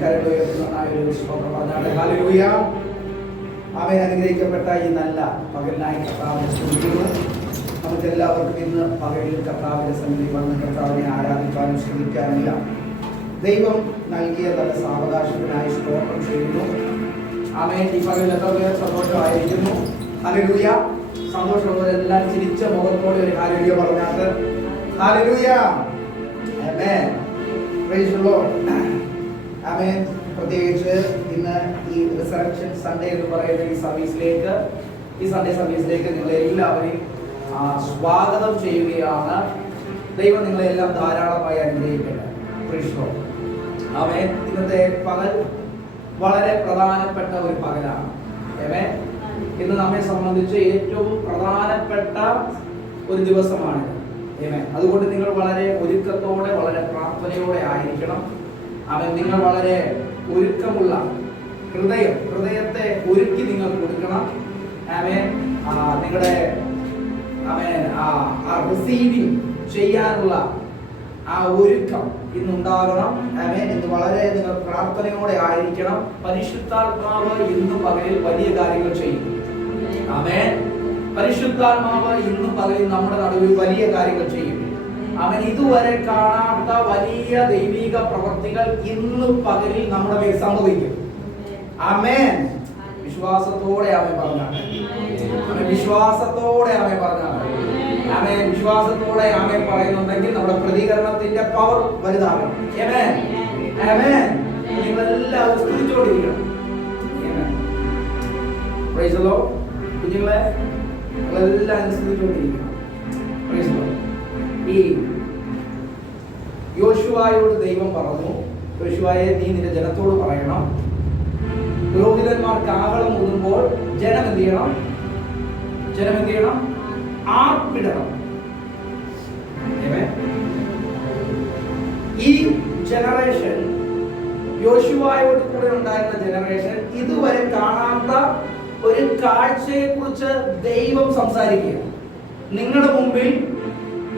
കരടുയർത്തുന്നതായൊരു സ്തോത്രം പറഞ്ഞാണ്. ഹല്ലേലൂയ. ആമേൻ. അനുഗ്രഹിക്കപ്പെട്ട ഈ നല്ല പകലിനായി കർത്താവിനെ സ്തുതിക്കുന്നു. നമുക്ക് എല്ലാവർക്കും ഇന്ന് പകലിൽ കർത്താവിന്റെ സന്നിധി വന്ന് കർത്താവിനെ ആരാധിക്കാനും ശ്രമിക്കാനില്ല. ദൈവം നൽകിയ നല്ല സാവകാശത്തിനായി സ്തോത്രം ചെയ്യുന്നു. ആമേൻ. ഈ പകലിൽ എത്ര പേർ സന്തോഷമായിരിക്കുന്നു? ഹല്ലേലൂയ. സന്തോഷമുള്ളവരെല്ലാം ചിരിച്ച മുഖത്തോടെ ഒരു ഹല്ലേലൂയ പറഞ്ഞാൽ hallelujah. Amen. Praise the lord. Amen. പ്രത്യേകിച്ച് ഇന്ന് ഈ റിസറക്ഷൻ സൺഡേ എന്ന് പറയുന്ന ഈ സൺഡേ സർവീസിലേക്ക് നിങ്ങളെ എല്ലാവരെയും സ്വാഗതം ചെയ്യുകയാണ്. ദൈവം നിങ്ങളെല്ലാം ധാരാളമായി അനുഗ്രഹിക്കട്ടെ. Praise the lord. ആമേൻ. ഇന്നത്തെ പകൽ വളരെ പ്രധാനപ്പെട്ട ഒരു പകലാണ്. ആമേൻ. ഇന്ന് നമ്മെ സംബന്ധിച്ച് ഏറ്റവും പ്രധാനപ്പെട്ട ഒരു ദിവസമാണ്. ആമേൻ. അതുകൊണ്ട് നിങ്ങൾ വളരെ ഒരുക്കത്തോടെ വളരെ പ്രാർത്ഥനയോടെ ആയിരിക്കണം. അവൻ നിങ്ങൾ വളരെ ഒരുക്കമുള്ള ഹൃദയത്തെ ഒരുക്കി നിങ്ങൾ കൊടുക്കണം. ആമേൻ. നിങ്ങളുടെ റിസീവിങ് ചെയ്യാനുള്ള ആ ഒരുക്കം ഇന്നുണ്ടാകണം. ആമേൻ. ഇന്ന് വളരെ നിങ്ങൾ പ്രാർത്ഥനയോടെ ആയിരിക്കണം. പരിശുദ്ധാത്മാവ് ഇന്ന് പകലിൽ വലിയ കാര്യങ്ങൾ ചെയ്യും. ആമേൻ. പരിശുദ്ധാത്മാവ് ഇന്ന് പകലിൽ നമ്മുടെ നടുവിൽ വലിയ കാര്യങ്ങൾ ചെയ്യും. അവൻ ഇതുവരെ കാണാത്ത വലിയ ദൈവിക പ്രവൃത്തികൾ ഇന്ന് പകലിൽ നമ്മുടെ മേൽ സംഭവിക്കും. ആമേൻ. വിശ്വാസത്തോടെ അവൻ പറഞ്ഞാണ്. വിശ്വാസത്തോടെ അവൻ പറഞ്ഞാണ്. ആമേൻ. വിശ്വാസത്തോടെ അവൻ പറയുന്നുണ്ടെങ്കിൽ നമ്മുടെ പ്രതികരണത്തിന്റെ പവർ വലുതാകണം. ആമേൻ. ആമേൻ. നിങ്ങളെല്ലാവരും സ്തുതിച്ചുകൊണ്ടിരിക്കണം. Price the Lord. കുഞ്ഞുങ്ങളെ നിങ്ങളെല്ലാം സ്തുതിച്ചുകൊണ്ടിരിക്കണം. Price the Lord. ഈ യോശുവയോട് ദൈവം പറഞ്ഞു, യോശുവയെ നീ നിന്റെ ജനത്തോട് പറയണം, പുരോഹിതന്മാർ കാഹളം ഊതുമ്പോൾ ജനം എന്ത് ചെയ്യണം? ആർപ്പിടണം. ഈ ജനറേഷൻ, യോശുവയോട് കൂടെ ഉണ്ടായിരുന്ന ജനറേഷൻ ഇതുവരെ കാണാത്ത ഒരു കാഴ്ചയെ കുറിച്ച് ദൈവം സംസാരിക്കുക. നിങ്ങളുടെ മുമ്പിൽ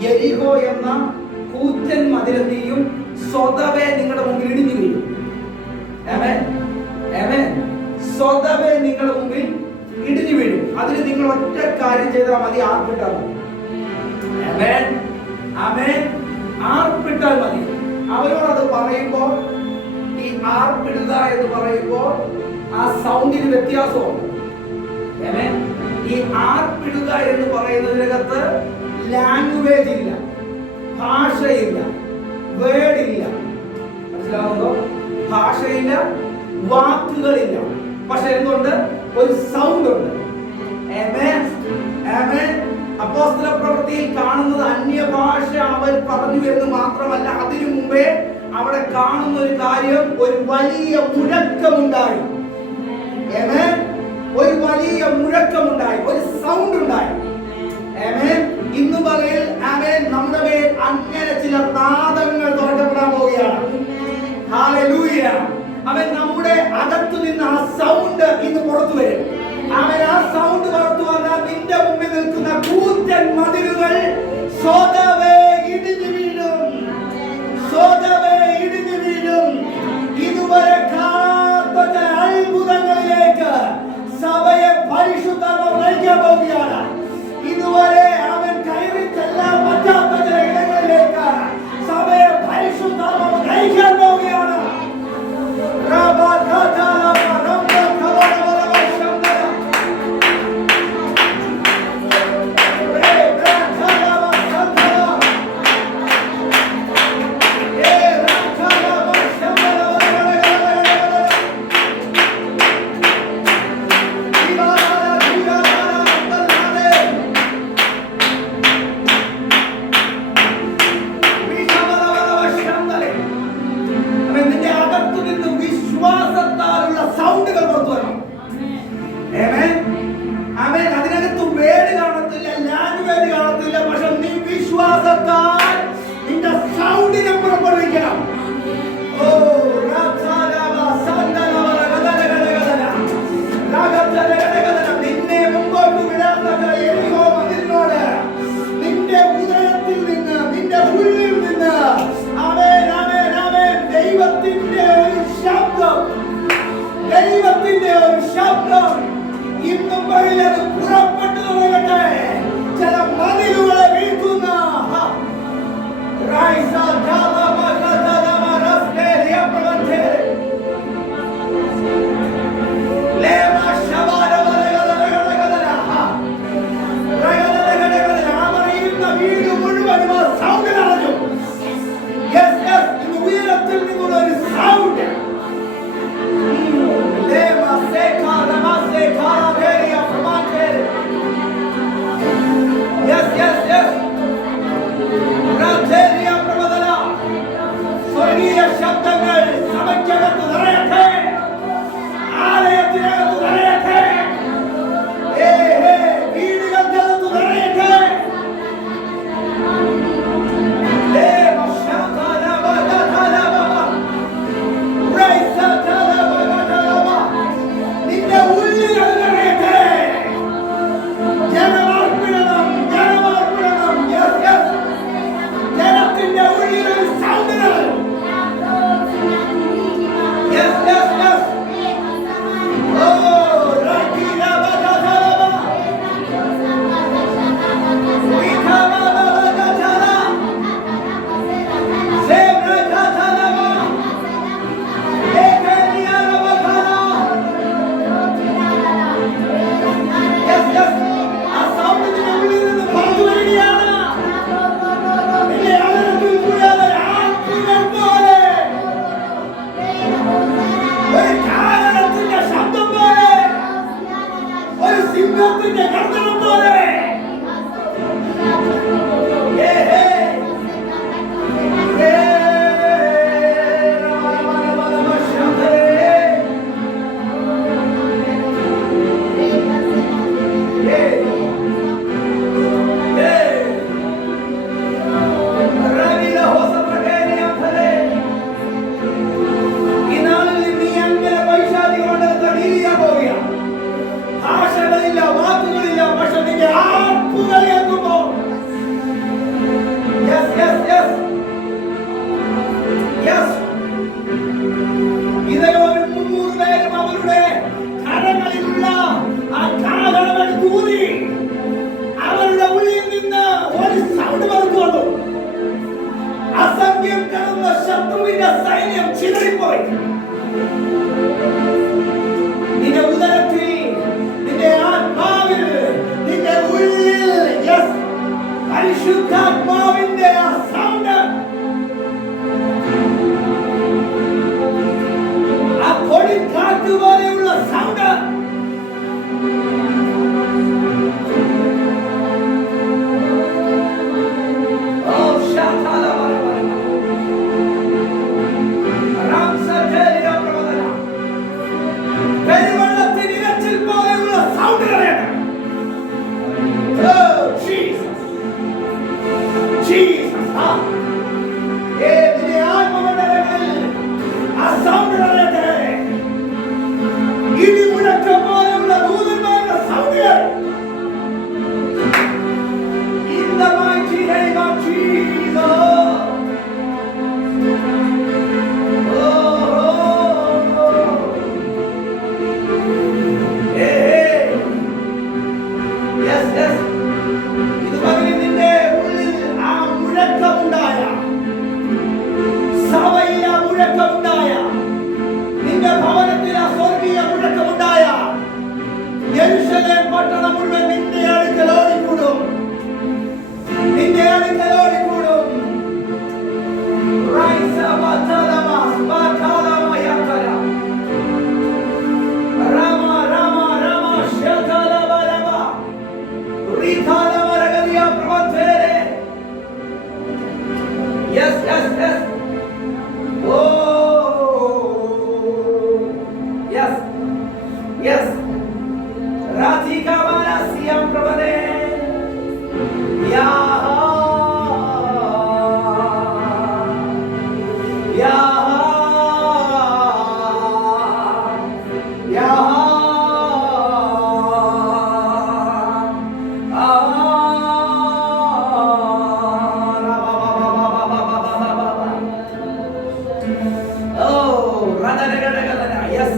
യെരിഹോ എന്ന കൂറ്റൻ മതിലെന്തിയും സ്വതവേ നിങ്ങളുടെ മുമ്പിൽ ഇടിഞ്ഞു വീഴും. ആമേൻ. ആമേൻ. സ്വതവേ നിങ്ങളുടെ മുമ്പിൽ ഇടിഞ്ഞു വീഴും. അതിന് നിങ്ങൾ ഒറ്റ കാര്യം ചെയ്താൽ മതി, ആർപ്പിട്ടാൽ മതി. ആമേൻ. ആമേൻ. ആർപ്പിട്ടാൽ മതി. അവരോട് അത് പറയുമ്പോൾ, ഈ ആർപ്പിടുക എന്ന് പറയുമ്പോൾ ആ സൗണ്ടിന് വ്യത്യാസമുണ്ട്. ആമേൻ. ഈ ആർപ്പിടുക എന്ന് പറയുന്നതിനകത്ത് ലാംഗ്വേജ് ഇല്ല, ഭാഷയില്ല, വേർഡില്ല. മനസ്സിലാവുന്നോ? ഭാഷയില്ല, വാക്കുകളില്ല. പക്ഷെ എന്തുണ്ട്? ഒരു സൗണ്ട് ഉണ്ട്. ആമേൻ. ആമേൻ. അപ്പോസ്തല പ്രവൃത്തിയിൽ കാണുന്നത് അന്യഭാഷ അവർ പറഞ്ഞു എന്ന് മാത്രമല്ല, അതിനു മുമ്പേ അവിടെ കാണുന്ന ഒരു കാര്യം, ഒരു വലിയ മുഴക്കമുണ്ടായി. ആമേൻ. ഒരു വലിയ മുഴക്കമുണ്ടായി, ഒരു സൗണ്ട് ഉണ്ടായി. ആമേൻ. ഇന്ന് പകൽ ആമേൻ നമ്മുടെ മേൽ അങ്ങനെ ചില നാദങ്ങൾ തുറക്കപ്പെടാൻ പോവുകയാണ്. ഹല്ലേലൂയ. അവൻ നമ്മുടെ അകത്തു നിന്ന് ആ സൗണ്ട് ഇന്ന് പുറത്തു വരും. അവൻ ആ സൗണ്ട് പുറത്തു വന്നാൽ നിന്റെ മുമ്പിൽ നിൽക്കുന്ന കൂറ്റൻ മതിലുകൾ സ്വതവേ ഇടിഞ്ഞു വീഴും. സ്വതവേ ഇടിഞ്ഞു വീഴും. ഇതുവരെ കാണാത്ത അത്ഭുതങ്ങളിലേക്ക് സഭയെ പരിശുദ്ധാത്മാവ് നയിക്കാൻ പോവുകയാണ്. ഇതുവരെ അവൻ കയറി ചെല്ലാൻ പറ്റാത്ത ചില ഇടങ്ങളിലേക്ക് സഭയെ പരിശുദ്ധാത്മാവ് നയിക്കാൻ പോവുകയാണ്. അഭിഷേകം ഇന്നും പകലത് പുറപ്പെട്ടു തുടങ്ങട്ടെ. ചില മതിലുകളെ വീഴ്ത്തുന്ന വീട് മുഴുവനും ആ സൗണ്ട് നടന്നു. ഉയരത്തിൽ നിന്നുള്ള ഒരു സൗണ്ട് സ്വർഗീയ ശബ്ദങ്ങൾ സഭയ്ക്കകത്ത് നിറയട്ടെ, ആലയത്തിനകത്ത് നിറയട്ടെ, വീടുകൾക്കകത്ത് നിറയട്ടെ. നിന്റെ ഉള്ളിൽ നിറയട്ടെ. ജനമർപ്പിടണം, ജനമർപ്പിടണം. ജനത്തിന്റെ ഉള്ളിൽ ഒരു സൗണ്ട്. സിംഹത്തിന്റെ ഗർജനം പോലെ അസംഖ്യം കടന്ന ശത്രുവിന്റെ സൈന്യം ചിതറിപ്പോയി. നിന്റെ ഉദരത്തിൽ, നിന്റെ ആത്മാവിൽ, നിന്റെ ഉള്ളിൽ പരിശുദ്ധാത്മാവിന്റെ ആ സൗണ്ട്, ആ കൊടുങ്കാറ്റ് പോലെയുള്ള സൗണ്ട്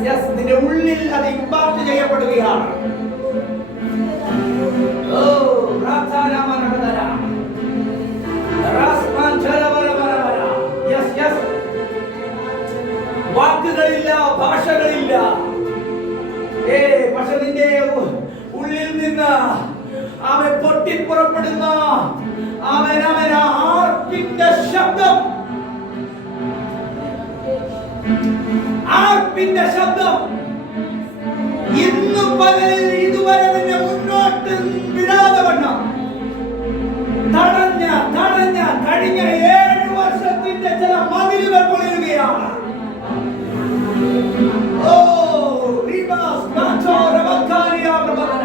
യെസ് നിന്റെ ഉള്ളിൽ അത് ഇമ്പാക്ട് ചെയ്യപ്പെടുകയാണ്. ഓ പ്രാർത്ഥനാമനഹദര റാസ്മാൻ ചരവരവരവര. യെസ് യെസ് വാക്കുകളില്ല, ഭാഷകളില്ല. പക്ഷെ നിന്റെ ഉള്ളിൽ നിന്ന് അവൻ പൊട്ടിപ്പുറപ്പെടുന്ന അവൻ ആർപ്പിന്റെ ശബ്ദം, ആർപ്പിന്റെ ശബ്ദം ഇന്ന് പകലിൽ ഇതുവരെ നിന്നെ മുന്നോട്ട് വിടാതെ വണ്ണം തടഞ്ഞ കഴിഞ്ഞ 7 വർഷത്തിന്റെ ചില മതിലുകൾ പൊളിയുകയാണ്. ഓ റിബാസ് നാച്ചോരവക്കാരിയ പ്രബല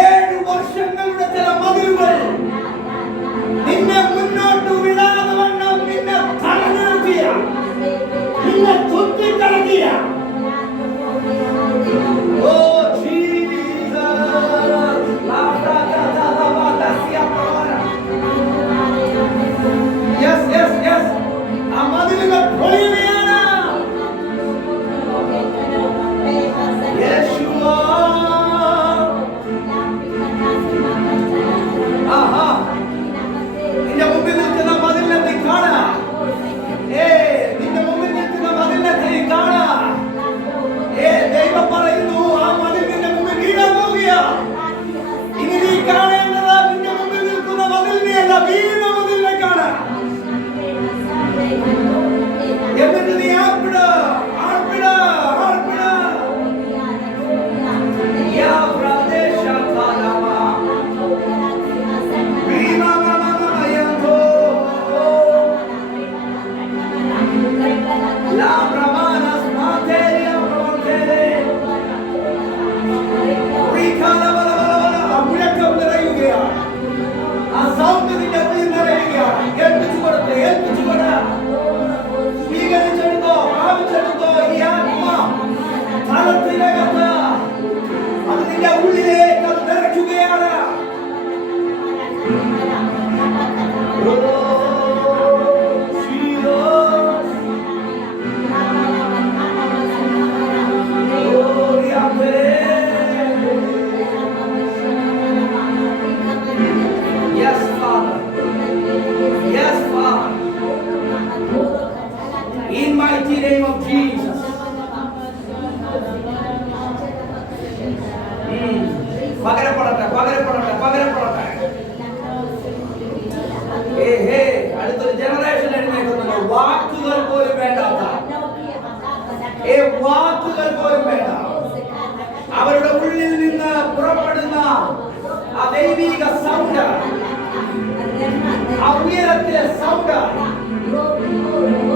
7 വർഷങ്ങളുടെ ചില മതിലുകൾ നിന്നെ മുന്നോട്ട് വിടാതെ വണ്ണം നിന്നെ തടഞ്ഞു നിർത്തിയ, നിന്നെ ചുറ്റിക്കളകിയ. ഓ അടുത്തൊരു ജനറേഷൻ എഴുന്നേൽക്കുന്നുണ്ട്. വാക്കുകൾ പോലും വേണ്ടാത്ത, വാക്കുകൾ പോലും വേണ്ട, അവരുടെ ഉള്ളിൽ നിന്ന് പുറപ്പെടുന്ന ആ ദൈവിക സൗണ്ട്, ആ ഉയരത്തിലെ സൗണ്ട്,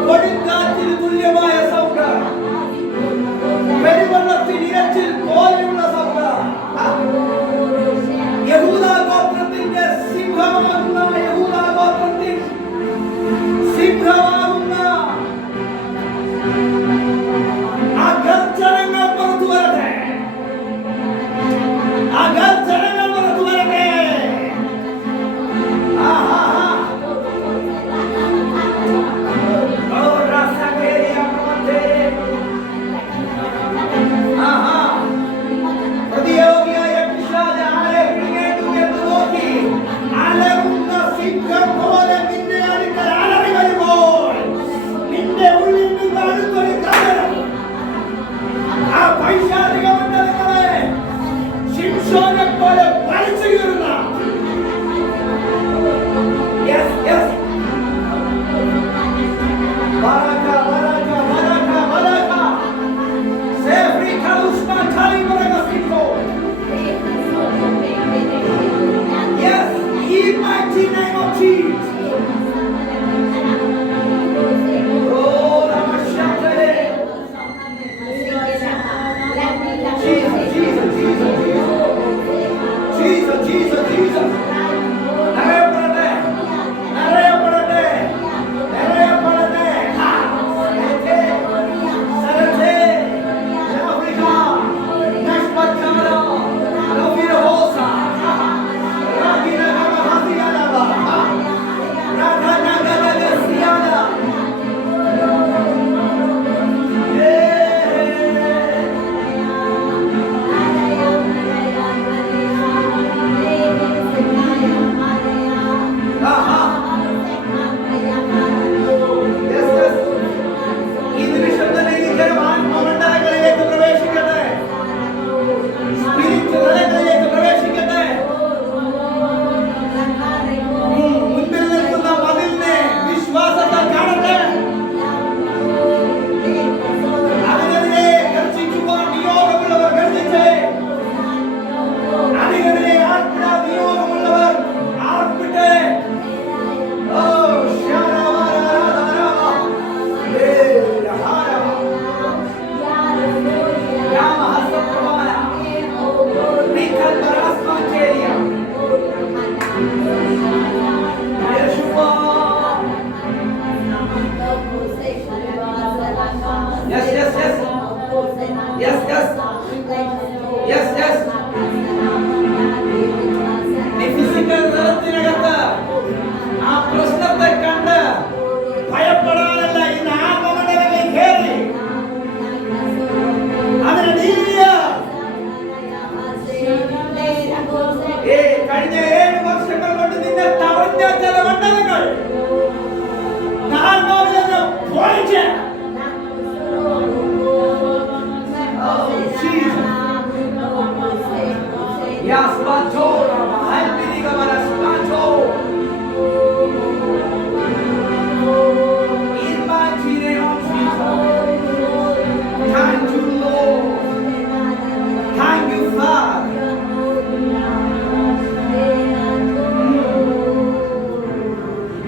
കൊടുങ്കാറ്റിന് തുല്യമായ സൗണ്ട്, പെരുവെള്ളത്തിൽ ഇരച്ചിൽ പോലെയുള്ള സൗണ്ട്, യഹൂദാ ഗോത്രത്തിന്റെ സിംഹമാകുന്ന, യഹൂദാ ഗോത്രത്തിൽ സിംഹമാകുന്ന ആ ഗർജനങ്ങൾ പുറത്തു വരട്ടെ, ആ ഗർജനങ്ങൾ പുറത്തു വരട്ടെ.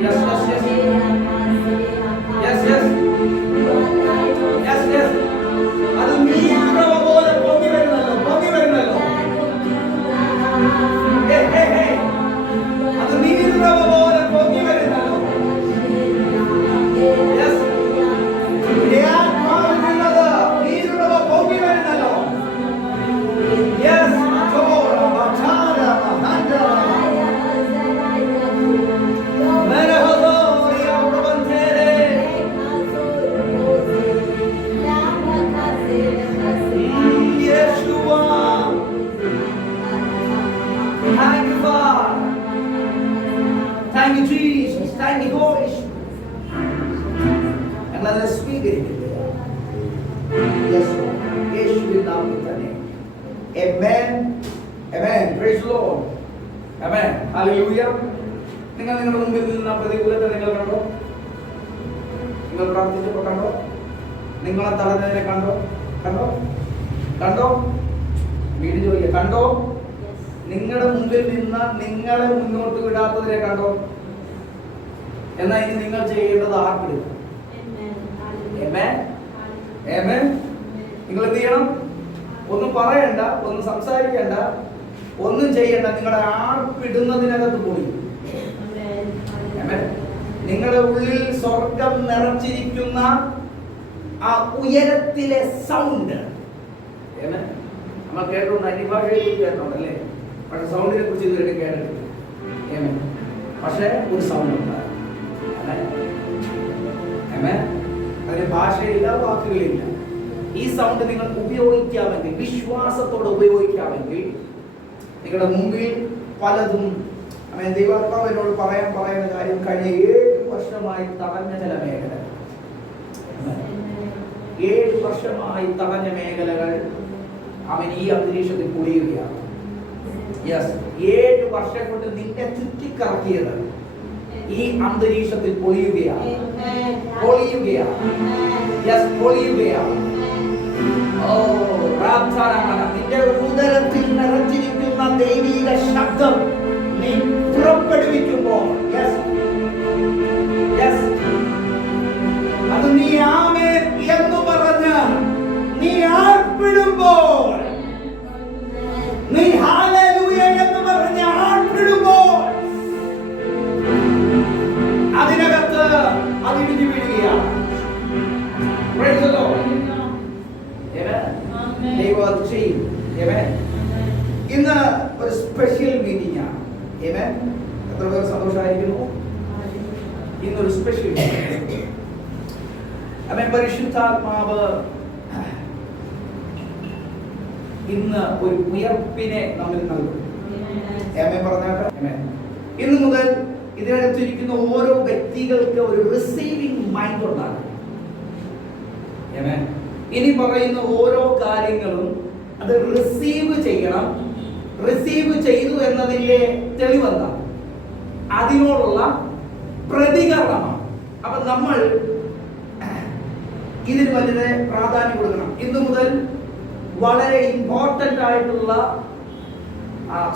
Yes, yes, yes. Yes, yes. Yes, yes. അത് നീരുറവ പോലെ പൊങ്ങി വരുന്നല്ലോ, പൊങ്ങി വരുന്നല്ലോ. അത് നീരുറവ പോലെ പൊങ്ങി വരുന്നല്ലോ. Yes. ആത്മാവിനുള്ളത് നീരുറവ പൊങ്ങി വരുന്നല്ലോ. Yes. Thank you, Jesus. Thank you, Holy Spirit. And let us speak it. Yes, Lord. Yeshuവിൻ നാമത്തിൽ തന്നെ. Amen. Amen. Praise the Lord. Amen. Hallelujah. നിങ്ങൾ നിങ്ങളുടെ മുമ്പിൽ നിന്ന പ്രതികൂലത്തെ നിങ്ങൾ കണ്ടോ? നിങ്ങൾ പ്രാർത്ഥിച്ചപ്പോൾ കണ്ടോ? നിങ്ങളെ തടഞ്ഞതിനെ കണ്ടോ? കണ്ടോ? കണ്ടോ? വീട് ചോദിക്കുക, കണ്ടോ? നിങ്ങളുടെ മുമ്പിൽ നിന്ന് നിങ്ങളെ മുന്നോട്ട് വിടാത്തതിനെ കണ്ടോ? എന്നാൽ ഇനി നിങ്ങൾ ചെയ്യേണ്ടത് ആർക്കിടും? നിങ്ങൾ എന്ത് ചെയ്യണം? ഒന്നും പറയണ്ട, ഒന്നും സംസാരിക്കണ്ട, ഒന്നും ചെയ്യണ്ട. നിങ്ങളുടെ ആർപ്പിടുന്നതിനകത്ത് പോയി. നിങ്ങളുടെ ഉള്ളിൽ സ്വർഗം നിറച്ചിരിക്കുന്ന ആ ഉയരത്തിലെ സൗണ്ട് നമ്മൾ കേട്ടിട്ടുണ്ട്, അന്യഭാഷയെ കുറിച്ച് കേട്ടിട്ടുണ്ടല്ലേ? പക്ഷെ സൗണ്ടിനെ കുറിച്ച് ഇതുവരെ കേട്ടിട്ടില്ല. പക്ഷെ ഒരു സൗണ്ട് ഉണ്ട്. അതിന് ഭാഷയില്ല, വാക്കുകളില്ല. ഈ സൗണ്ട് നിങ്ങൾ ഉപയോഗിക്കാമെങ്കിൽ, വിശ്വാസത്തോടെ ഉപയോഗിക്കാമെങ്കിൽ, നിങ്ങളുടെ മുമ്പിൽ പലതും ദൈവാത്മാവ് എന്നോട് പറയുന്ന കാര്യം കഴിഞ്ഞ 7 വർഷമായി തടഞ്ഞ ചില മേഖലകൾ, 7 വർഷമായി തടഞ്ഞ മേഖലകൾ അവൻ ഈ അന്തരീക്ഷത്തിൽ പൊളിയുകയാണ്. യെസ്, 7 വർഷം കൊണ്ട് നിന്നെ ചുറ്റിക്കറക്കിയത് ഈ അന്തരീക്ഷത്തിൽ പൊളിയുകയാണ്. പൊളിയുകയാണ്. യെസ്, പൊളിയുകയാണ്. ഓ പ്രാർത്ഥന, നിന്റെ ഉദരത്തിൽ നിറഞ്ഞിരിക്കുന്ന ദൈവിക ശബ്ദം നീ പുറപ്പെടുവിക്കുമ്പോൾ, യെസ് യെസ്, അത് നീ ആമേൻ എന്ന് പറഞ്ഞ് നീ ആർപ്പിടുമ്പോൾ, നീ ഹല്ലേലൂയ എന്ന് പറഞ്ഞ് ആർപ്പിടുമ്പോൾ, അതിനകത്ത് അതിടിഞ്ഞു വീഴുകയാണ്. Praise the Lord. ദൈവം അത് ചെയ്യും. ഇന്ന് ഒരു സ്പെഷ്യൽ മീറ്റിംഗ് ആണ്. എത്ര പേർ സന്തോഷമായിരിക്കുന്നു? ഇന്നൊരു സ്പെഷ്യൽ പരിശുദ്ധാത്മാവ് ഇന്ന് ഒരു ഉയർപ്പിനെ നമ്മിൽ നൽകും. ഇന്ന് മുതൽ ഇതിനകത്തിരിക്കുന്ന ഓരോ വ്യക്തികൾക്ക് ഒരു റിസീവിംഗ് മൈൻഡ് ഉണ്ടാകും. ഇനി പറയുന്ന ഓരോ കാര്യങ്ങളും അത് റിസീവ് ചെയ്യണം. റിസീവ് ചെയ്തു എന്നതിന്റെ തെളിവെന്താണ്? അതിനോടുള്ള പ്രതികരണമാണ്. അപ്പൊ നമ്മൾ ഇതിന് വളരെ പ്രാധാന്യം കൊടുക്കണം. ഇന്നു മുതൽ വളരെ ഇമ്പോർട്ടന്റ് ആയിട്ടുള്ള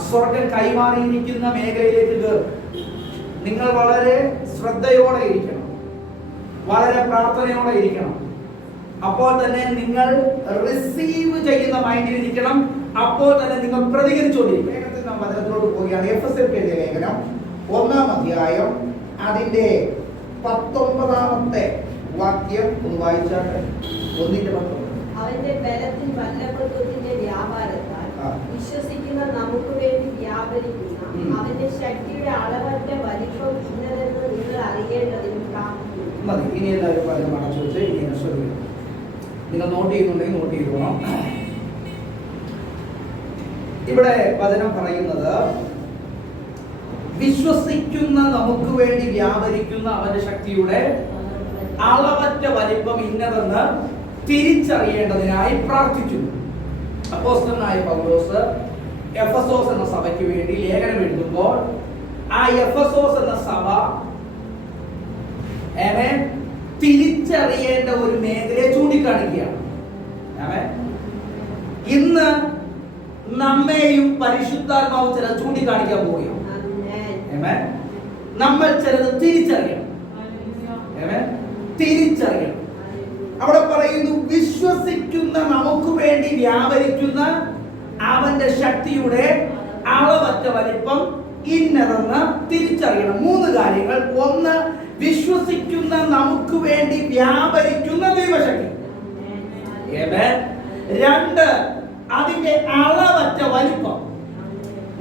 സ്വർഗം കൈമാറിയിരിക്കുന്ന മേഖലയിലേക്ക് കയറും. നിങ്ങൾ വളരെ ശ്രദ്ധയോടെ ഇരിക്കണം, വളരെ പ്രാർത്ഥനയോടെ ഇരിക്കണം. അപ്പോൾ തന്നെ നിങ്ങൾ റിസീവ് ചെയ്യുന്ന മൈൻഡിൽ ഇരിക്കണം. അപ്പോൾ തന്നെ നിങ്ങൾ പ്രതികരിച്ചുകൊണ്ടിരിക്കും. വേഗത്തിൽ നാം വചനത്തിലോട്ട് പോവുകയാണ്. എഫെസ്യർക്ക് എഴുതിയ ലേഖനം 1-ാം അധ്യായം അതിന്റെ 19-ാമത്തെ വാക്യം ഒന്ന് വായിച്ചാട്ടെ. 1:19. അവന്റെ ബലത്തിൽ വല്ലഭത്വത്തിന്റെ വ്യാപാരത്താൽ വിശ്വസിക്കുന്ന നമുക്ക് വേണ്ടി വ്യാപരിക്കുന്ന അവന്റെ ശക്തിയുടെ അളവറ്റ വലിപ്പം ഇന്നതെന്ന് നിങ്ങൾ അറിയേണ്ടതിന് പ്രാർത്ഥിക്കുന്നു. മതി. ഇനി എല്ലാവരും വചനം അടച്ചു വെച്ച് ഇനി ശ്രദ്ധിക്കണം. നിങ്ങൾ നോട്ട് ചെയ്യുന്നുണ്ടെങ്കിൽ നോട്ട് ചെയ്തോളാം. ഇവിടെ വചനം പറയുന്നത് വിശ്വസിക്കുന്ന നമുക്ക് വേണ്ടി വ്യാപരിക്കുന്ന അവന്റെ ശക്തിയുടെ അളവറ്റ വലിപ്പം ഇന്നതെന്ന് തിരിച്ചറിയേണ്ടതിനായി പ്രാർത്ഥിക്കുന്നു. അപ്പോസ്തലനായ പൗലോസ് എഫെസോസ് എന്ന സഭയ്ക്ക് വേണ്ടി ലേഖനം എഴുതുമ്പോൾ ആ എഫെസോസ് എന്ന സഭ തിരിച്ചറിയേണ്ട ഒരു മേഖലയെ ചൂണ്ടിക്കാണിക്കുകയാണ്. ഇന്ന് നമ്മെയും പരിശുദ്ധാത്മാവ് ചില ചൂണ്ടിക്കാണിക്കാൻ പോവുകയാണ്. നമ്മൾ ചിലത് തിരിച്ചറിയണം. തിരിച്ചറിയണം. അവിടെ പറയുന്നു, വിശ്വസിക്കുന്ന നമുക്ക് വേണ്ടി വ്യാപരിക്കുന്ന അവന്റെ ശക്തിയുടെ അളവറ്റ വലിപ്പം ഇന്നതെന്ന് തിരിച്ചറിയണം. 3 കാര്യങ്ങൾ. 1, വിശ്വസിക്കുന്ന നമുക്ക് വേണ്ടി വ്യാപരിക്കുന്ന ദൈവശക്തി. 2, അതിന്റെ അളവറ്റ വലിപ്പം.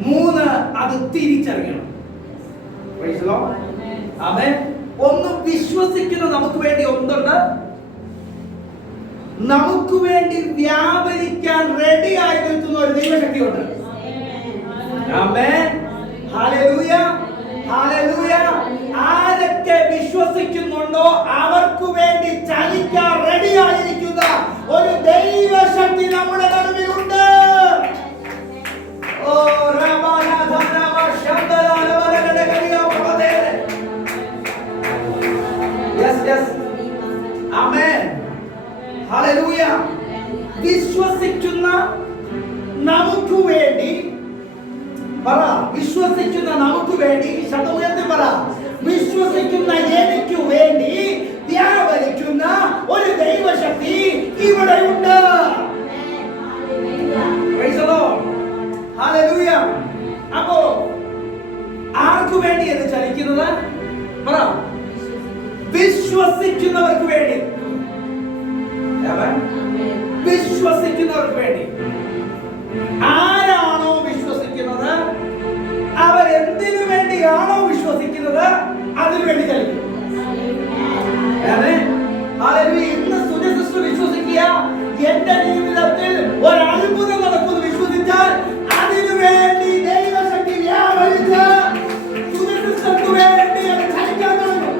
3, അത് തിരിച്ചറിയണം. ആമേൻ. 1, വിശ്വസിക്കുന്ന നമുക്ക് വേണ്ടി ഒന്നുണ്ട്, നമുക്ക് വേണ്ടി വ്യാപരിക്കാൻ റെഡി ആയി നിൽക്കുന്ന ഒരു ദൈവശക്തിയുണ്ട്. ആമേൻ. Hallelujah, hallelujah. ആരൊക്കെ വിശ്വസിക്കുന്നുണ്ടോ അവർക്ക് വേണ്ടി ചലിക്കാൻ റെഡി ആയിരിക്കുന്ന ഒരു ദൈവശക്തി നമ്മുടെ നടുവിലുണ്ട്. ഓ റബാനാഥനവ ശബ്ദലാലവലകടകലിയ പദേ. യെസ്. ആമേൻ. ഹല്ലേലൂയ. വിശ്വസിക്കുന്ന നമുക്ക് വേണ്ടി പറ, വിശ്വസിക്കുന്ന നമുക്ക് വേണ്ടി, ശബ്ദമുയർത്തി പറ, വിശ്വസിക്കുന്ന എനിക്ക് വേണ്ടി വ്യാപരിക്കുന്ന ഒരു ദൈവശക്തി ഇവിടെയുണ്ട്. ഹല്ലേലൂയ. അപ്പോ ആർക്കു വേണ്ടി അത് ചലിക്കുന്നത്? പറ, വിശ്വസിക്കുന്നവർക്ക് വേണ്ടി. വിശ്വസിക്കുന്നവർക്ക് വേണ്ടി. ആരാണോ വിശ്വസിക്കുന്നത്, അവരെന്തിനു വേണ്ടിയാണോ വിശ്വസിക്കുന്നത് അതിനു വേണ്ടി ചലിക്കും. ഇന്ന് സുജ സിസ്റ്റർ വിശ്വസിക്കുക, എന്റെ ജീവിതത്തിൽ ഒരു അത്ഭുതം നടക്കുന്നു വിശ്വസിച്ചാൽ അതിനു വേണ്ടി ദൈവശക്തി വ്യാപരിച്ച് സുജ സിസ്റ്റർക്ക് വേണ്ടി അത് ചലിക്കാൻ തുടങ്ങും.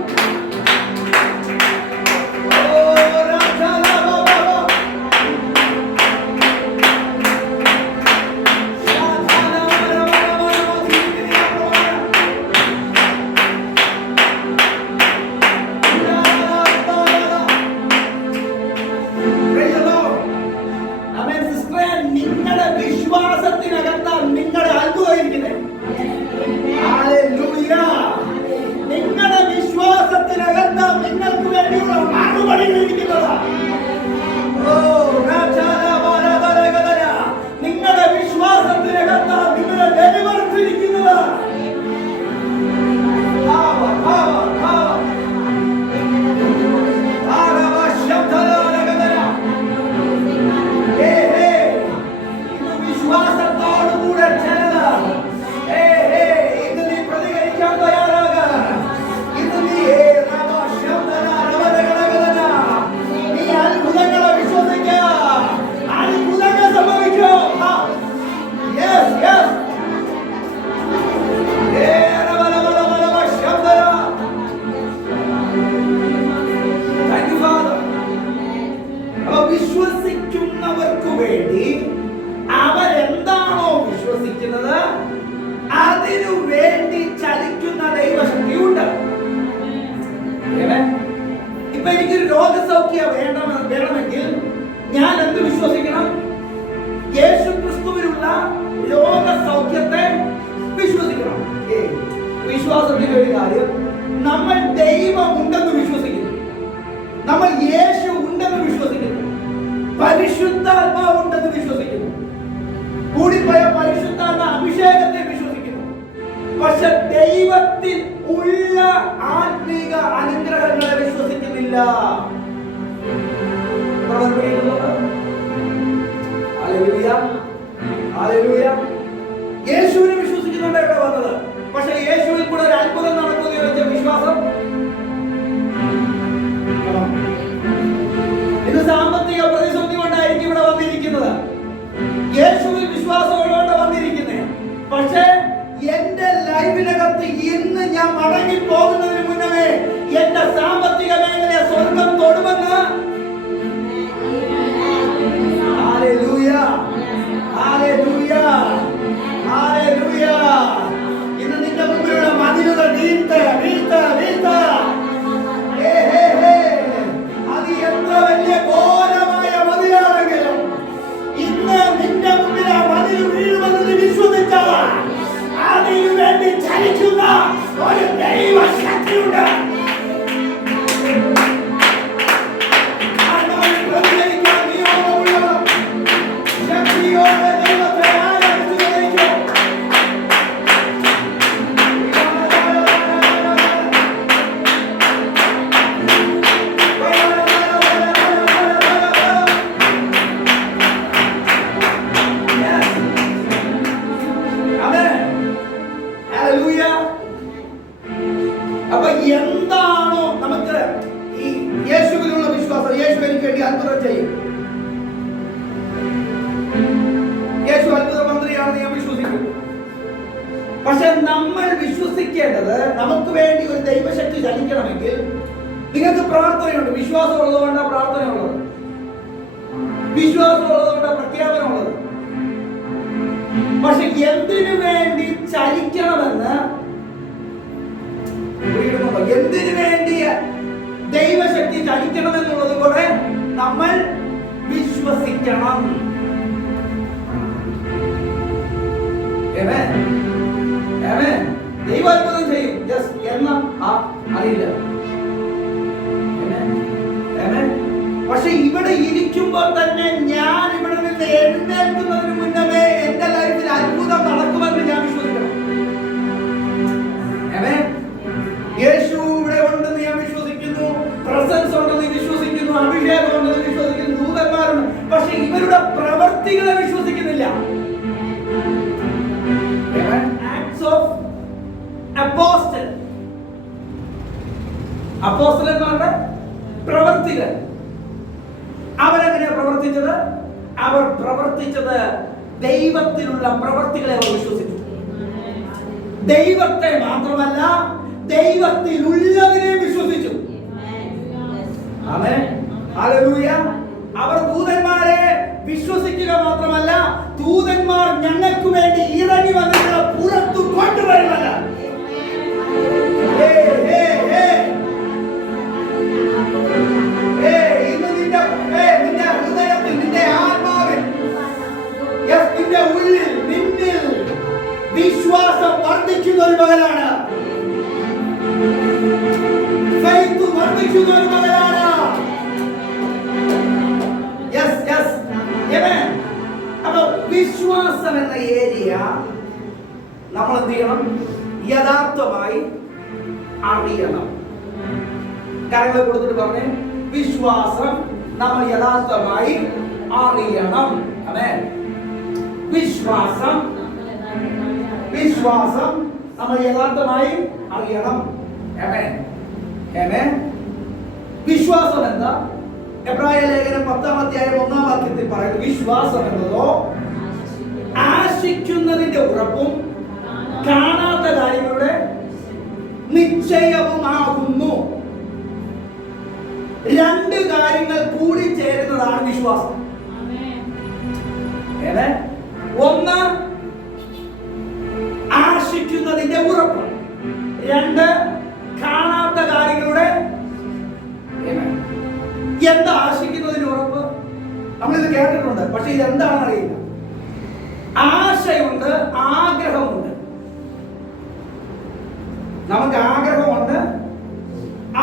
വിശ്വസിക്കുന്നവർക്ക് വേണ്ടി അവരെന്താണോ വിശ്വസിക്കുന്നത് അതിനു വേണ്ടി ചലിക്കുന്ന ദൈവശക്തിയുണ്ട്. ഇപ്പൊ എനിക്കൊരു രോഗസൗഖ്യം വേണമെങ്കിൽ ഞാൻ എന്ത് വിശ്വസിക്കണം? യേശു ക്രിസ്തുവിലുള്ള രോഗസൗഖ്യത്തെ വിശ്വസിക്കണം. വിശ്വാസത്തിന്റെ ഒരു കാര്യം, നമ്മൾ ദൈവം ഉണ്ടെന്ന് വിശ്വസിക്കുന്നു, നമ്മൾ യേശു ഉണ്ടെന്ന് വിശ്വസിക്കുന്നു, പരിശുദ്ധാത്മാവ് ഉണ്ടെന്ന് വിശ്വസിക്കുന്നു, കൂടിപ്പോയ പരിശുദ്ധാത്മ അഭിഷേകത്തെ വിശ്വസിക്കുന്നു. പക്ഷെ ദൈവത്തിൽ ഉള്ള ആത്മീക അനുഗ്രഹങ്ങളെ വിശ്വസിക്കുന്നില്ല. യേശുവിനെ വിശ്വസിക്കുന്നുണ്ട് ഇവിടെ വന്നത്. പക്ഷെ യേശുവിൽ കൂടെ ഒരു അത്ഭുതം നടക്കുന്ന വെച്ച വിശ്വാസം. ഇത് സാമ്പത്തിക പ്രതിസന്ധി കൊണ്ടായിരിക്കും ഇവിടെ വന്നിരിക്കുന്നത്. യേശുവിൽ വിശ്വാസമുള്ളതുകൊണ്ട് വന്നിരിക്കുന്നത്. പക്ഷേ എന്റെ ലൈഫിനകത്ത് ഇന്ന് ഞാൻ മടങ്ങി പോകുന്നതിന് മുന്നമേ എന്റെ സാമ്പത്തിക മേഖലയെ സ്വർഗം തൊടുമെന്ന് ഇന്ന് നിന്റെ മുമ്പിലുള്ള മതിലുകൾ വീഴ്ത്ത്. അത് എത്ര വലിയ ഘോരമായ മതിലാണെങ്കിലും ഇന്ന് നിന്റെ മുമ്പിൽ ആ മതിൽ വീഴുമെന്ന് വിശ്വസിച്ചാൽ അതിനു വേണ്ടി ചലിക്കുന്ന ഒരു ദൈവ അപ്പൊ എന്താണോ നമുക്ക് ഈ യേശുവിലുള്ള വിശ്വാസം, യേശു എനിക്ക് വേണ്ടി അത്ഭുതം ചെയ്യും, യേശു അത്ഭുത മന്ത്രിയാണെന്ന് ഞാൻ വിശ്വസിക്കുന്നു. പക്ഷെ നമ്മൾ വിശ്വസിക്കേണ്ടത് നമുക്ക് വേണ്ടി ഒരു ദൈവശക്തി ചലിക്കണമെങ്കിൽ നിങ്ങൾക്ക് പ്രാർത്ഥനയുണ്ട്. വിശ്വാസം ഉള്ളതുകൊണ്ടാണ് പ്രാർത്ഥന ഉള്ളത്, വിശ്വാസം ഉള്ളതുകൊണ്ടാണ് പ്രഖ്യാപനം ഉള്ളത്. പക്ഷെ എന്തിനു വേണ്ടി ചലിക്കണമെന്ന്, എന്തിനു വേണ്ടി ദൈവശക്തി ചലിക്കണമെന്നുള്ളത് കൂടെ നമ്മൾ വിശ്വസിക്കണം. ദൈവം അത്ഭുതം ചെയ്യും എന്ന് അറിയില്ല. പക്ഷെ ഇവിടെ ഇരിക്കുമ്പോൾ തന്നെ ഞാൻ ഇവിടെ നിന്ന് എഴുന്നേൽക്കുന്നതിന് മുന്നമേ എന്റെ ലൈഫിൽ അത്ഭുതം നടക്കുമെന്ന് ഞാൻ വിശ്വസിക്കണം. യേശു ഇവിടെ ഉണ്ടെന്ന് ഞാൻ വിശ്വസിക്കുന്നു, പ്രസൻസ് ഉണ്ടെന്ന് വിശ്വസിക്കുന്നു, അഭിഷേകം ഉണ്ടെന്ന് വിശ്വസിക്കുന്നു, ദൂതന്മാരുണ്ട്. പക്ഷെ ഇവരുടെ പ്രവർത്തികളെ വിശ്വസിക്കുന്നില്ല. അപ്പോസ്തലന്മാരുടെ പ്രവർത്തികൾ അവരെങ്ങനെയാണ് പ്രവർത്തിച്ചത്? അവർ പ്രവർത്തിച്ചത് ദൈവത്തിലുള്ള പ്രവർത്തികളെ അവർ വിശ്വസിച്ചു. ദൈവത്തെ മാത്രമല്ല ദൈവത്തിലുള്ളതിനെ വിശ്വസിച്ചു. ആമേൻ, ഹല്ലേലൂയ. അവർ ദൂതന്മാരെ വിശ്വസിക്കുക മാത്രമല്ല, ദൂതന്മാർ ഞങ്ങൾക്ക് വേണ്ടി ഇറങ്ങി വന്നിട്ട് പുറത്തു കൊണ്ടുവരുമല്ല. ഇന്ന് നിന്റെ ഹൃദയത്തിൽ, നിന്റെ ആത്മാവിൽ, നിന്റെ ഉള്ളിൽ, നിന്നിൽ വിശ്വാസം വർദ്ധിക്കുന്ന ഒരു മകനാണ്, ഫെയ്ത്ത് വർദ്ധിക്കുന്ന ഒരു മകനാണ്. അപ്പൊ വിശ്വാസം എന്ന ഏരിയ നമ്മൾ എന്ത് ചെയ്യണം? യഥാർത്ഥമായി അറിയണം. കാര്യങ്ങൾ കൊടുത്തിട്ട് പറഞ്ഞേ, വിശ്വാസം നമ്മൾ യഥാർത്ഥമായി അറിയണം. അതെ, വിശ്വാസം നമ്മൾ യഥാർത്ഥമായി അറിയണം. വിശ്വാസം എന്താ? എബ്രായ ലേഖനം 10-ാം അധ്യായം 1-ാം വാക്യത്തിൽ പറയുന്നു, വിശ്വാസം എന്നതോ ആശിക്കുന്നതിന്റെ ഉറപ്പും കാണാത്ത കാര്യങ്ങളുടെ നിശ്ചയവുമാകുന്നു. രണ്ട് കാര്യങ്ങൾ കൂടി ചേരുന്നതാണ് വിശ്വാസം. ഒന്ന് ആശിക്കുന്നതിന്റെ ഉറപ്പ്, രണ്ട് കാണാത്ത കാര്യങ്ങളുടെ. എന്താ ആശിക്കുന്നതിന്റെ ഉറപ്പ്? നമ്മളിത് കേട്ടിട്ടുണ്ട്, പക്ഷെ ഇതെന്താണെന്ന് അറിയില്ല. ആശയുണ്ട്, ആഗ്രഹമുണ്ട്. നമുക്ക് ആഗ്രഹമുണ്ട്,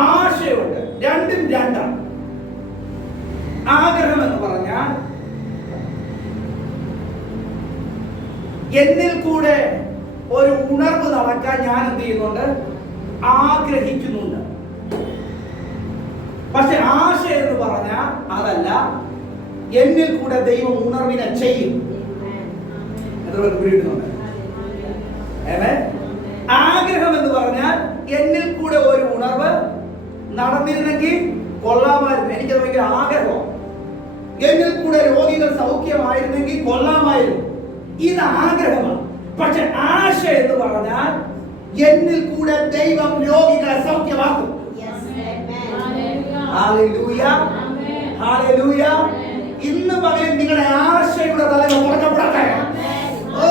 ആശയുണ്ട്, രണ്ടും രണ്ടാണ്. ആഗ്രഹം എന്ന് പറഞ്ഞാൽ എന്നിൽ കൂടെ ഒരു ഉണർവ് നടക്കാൻ ഞാൻ എന്ത് ചെയ്യുന്നുണ്ട്? ആഗ്രഹിക്കുന്നുണ്ട്. പക്ഷെ ആശ എന്ന് പറഞ്ഞാൽ അതല്ല, എന്നിൽ കൂടെ ദൈവം ഉണർവിനെ ചെയ്യും. ആഗ്രഹം എന്ന് പറഞ്ഞാൽ എന്നിൽ കൂടെ ഒരു ഉണർവ് നടന്നിരുന്നെങ്കിൽ കൊള്ളാമായിരുന്നു, എനിക്കത് ഭയങ്കര ആഗ്രഹം. എന്നിൽ കൂടെ രോഗികൾ സൗഖ്യമായിരുന്നെങ്കിൽ കൊള്ളാമായിരുന്നു, ഇത് ആഗ്രഹമാണ്. പക്ഷെ ആശ എന്ന് പറഞ്ഞാൽ എന്നിൽ കൂടെ ദൈവം രോഗികളെ സൗഖ്യമാക്കും. Hallelujah, hallelujah. ഇന്ന് പകൽ നിങ്ങളുടെ ആശയുടെ തലകൾ തുറക്കപ്പെടട്ടെ. ഓ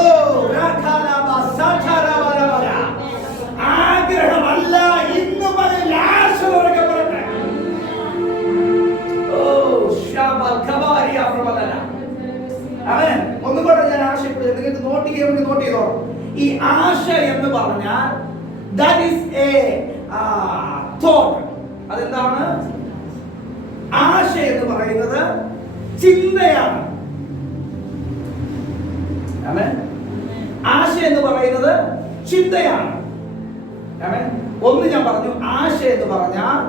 ആഗ്രഹമല്ല, ഇന്ന് പകൽ ആശ തുറക്കപ്പെടട്ടെ. ഓ ഒന്നും കൂടെ ഞാൻ ആശയപ്പെടുന്നത് നിങ്ങൾക്ക് നോട്ട് ചെയ്യുമെങ്കിൽ നോട്ട് ചെയ്തോ. ഈ ആശ എന്ന് പറഞ്ഞാൽ that is a thought. അതെന്താണ്? ആശ എന്ന് പറയുന്നത് ചിന്തയാണ്. ആശ എന്ന് പറയുന്നത് ചിന്തയാണ്. ഒന്ന് ഞാൻ പറഞ്ഞു, ആശ എന്ന് പറഞ്ഞാൽ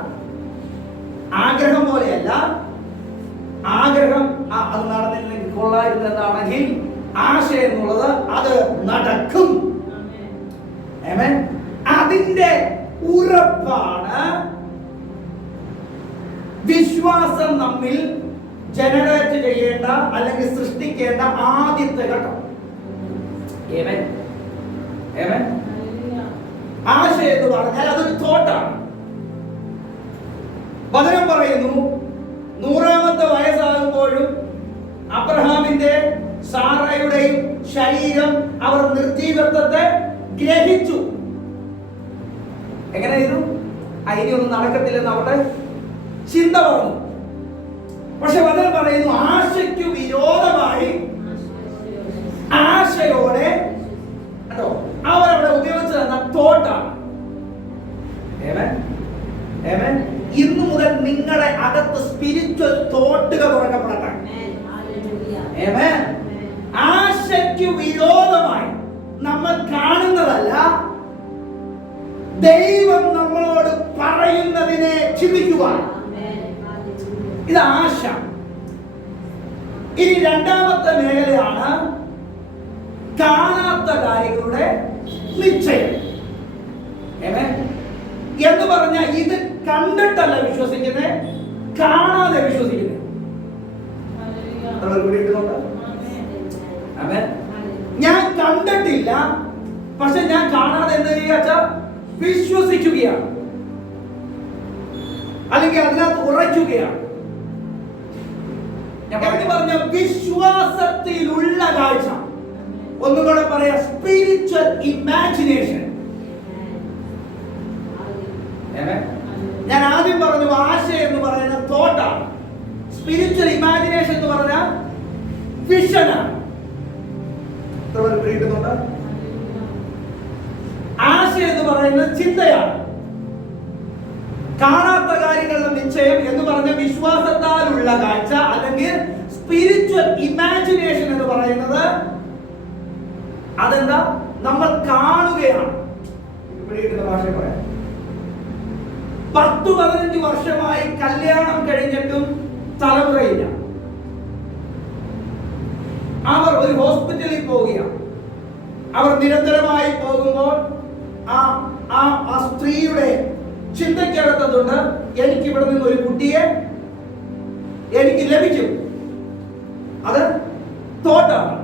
ആഗ്രഹം പോലെയല്ല. ആഗ്രഹം അത് നടന്നില്ലെങ്കിൽ കൊള്ളായിരുന്നു എന്നാണെങ്കിൽ ആശ എന്നുള്ളത് അത് നടക്കും. അതിന്റെ ഉറപ്പാണ് വിശ്വാസം നമ്മിൽ ജനറേറ്റ് ചെയ്യേണ്ട അല്ലെങ്കിൽ സൃഷ്ടിക്കേണ്ട ആദ്യത്തെ ഘട്ടം. ആമേൻ. ആമേൻ. ആശ എന്ന് പറഞ്ഞാൽ അതൊരു തോട്ടാണ്. വചനം പറയുന്നു 100-ാമത്തെ വയസ്സാകുമ്പോഴും അബ്രഹാമിന്റെ സാറയുടെയും ശരീരം അവർ നിർജീവത്വത്തെ ഗ്രഹിച്ചു. എങ്ങനെ ചെയ്തു? അതിനൊന്നും നടക്കത്തില്ലെന്ന് അവരുടെ ചിന്ത പറഞ്ഞു. പക്ഷെ വചനം പറയുന്നു ആശയ്ക്ക് വിരോധമായി ആശയോടെ കേട്ടോ അവരവിടെ ഉപയോഗിച്ചു തന്ന തോട്ടാണ്. ഇന്നു മുതൽ നിങ്ങളുടെ അകത്ത് സ്പിരിച്വൽ തോട്ടുകൾ തുറക്കപ്പെടട്ടെ. ആശയ്ക്ക് വിരോധമായി നമ്മൾ കാണുന്നതല്ല, ദൈവം നമ്മളോട് പറയുന്നതിനെ ചിന്തിക്കുക. ഇത് ആശ. ഇനി രണ്ടാമത്തെ മേഖലയാണ് കാണാത്ത കാര്യങ്ങളുടെ നിശ്ചയം. എന്ന് പറഞ്ഞാൽ ഇത് കണ്ടിട്ടല്ല വിശ്വസിക്കുന്നത്, കാണാതെ വിശ്വസിക്കുന്നത്. ഞാൻ കണ്ടിട്ടില്ല, പക്ഷെ ഞാൻ കാണാതെ എന്ത് ചെയ്യുക? വിശ്വസിക്കുകയാണ്, അല്ലെങ്കിൽ അതിനകത്ത് ഉറയ്ക്കുകയാണ്. എന്ന് പറഞ്ഞ വിശ്വാസത്തിലുള്ള കാഴ്ച. ഒന്നുകൂടെ പറയാം, സ്പിരിച്വൽ ഇമാജിനേഷൻ. ഞാൻ ആദ്യം പറഞ്ഞു ആശ എന്ന് പറയുന്ന തോട്ടാണ്. സ്പിരിച്വൽ ഇമാജിനേഷൻ എന്ന് പറഞ്ഞാൽ വിഷനാണ്. ആശ എന്ന് പറയുന്നത് ചിന്തയാണ്. കാണാത്ത കാര്യങ്ങളുടെ നിശ്ചയം എന്ന് പറഞ്ഞ വിശ്വാസത്താലുള്ള കാഴ്ച അല്ലെങ്കിൽ സ്പിരിച്വൽ ഇമാജിനേഷൻ എന്ന് പറയുന്നത് അതെന്താ? നമ്മൾ കാണുകയാണ്. ഭാഷ പറയാം, 10-15 വർഷമായി കല്യാണം കഴിഞ്ഞിട്ടും തലമുറയില്ല. അവർ ഒരു ഹോസ്പിറ്റലിൽ പോവുകയാണ്. അവർ നിരന്തരമായി പോകുമ്പോൾ ആ സ്ത്രീയുടെ ചിന്തയ്ക്കകത്തുണ്ട്, എനിക്ക് ഇവിടെ നിന്ന് ഒരു കുട്ടിയെ എനിക്ക് ലഭിക്കും. അത് തോട്ടാണ്.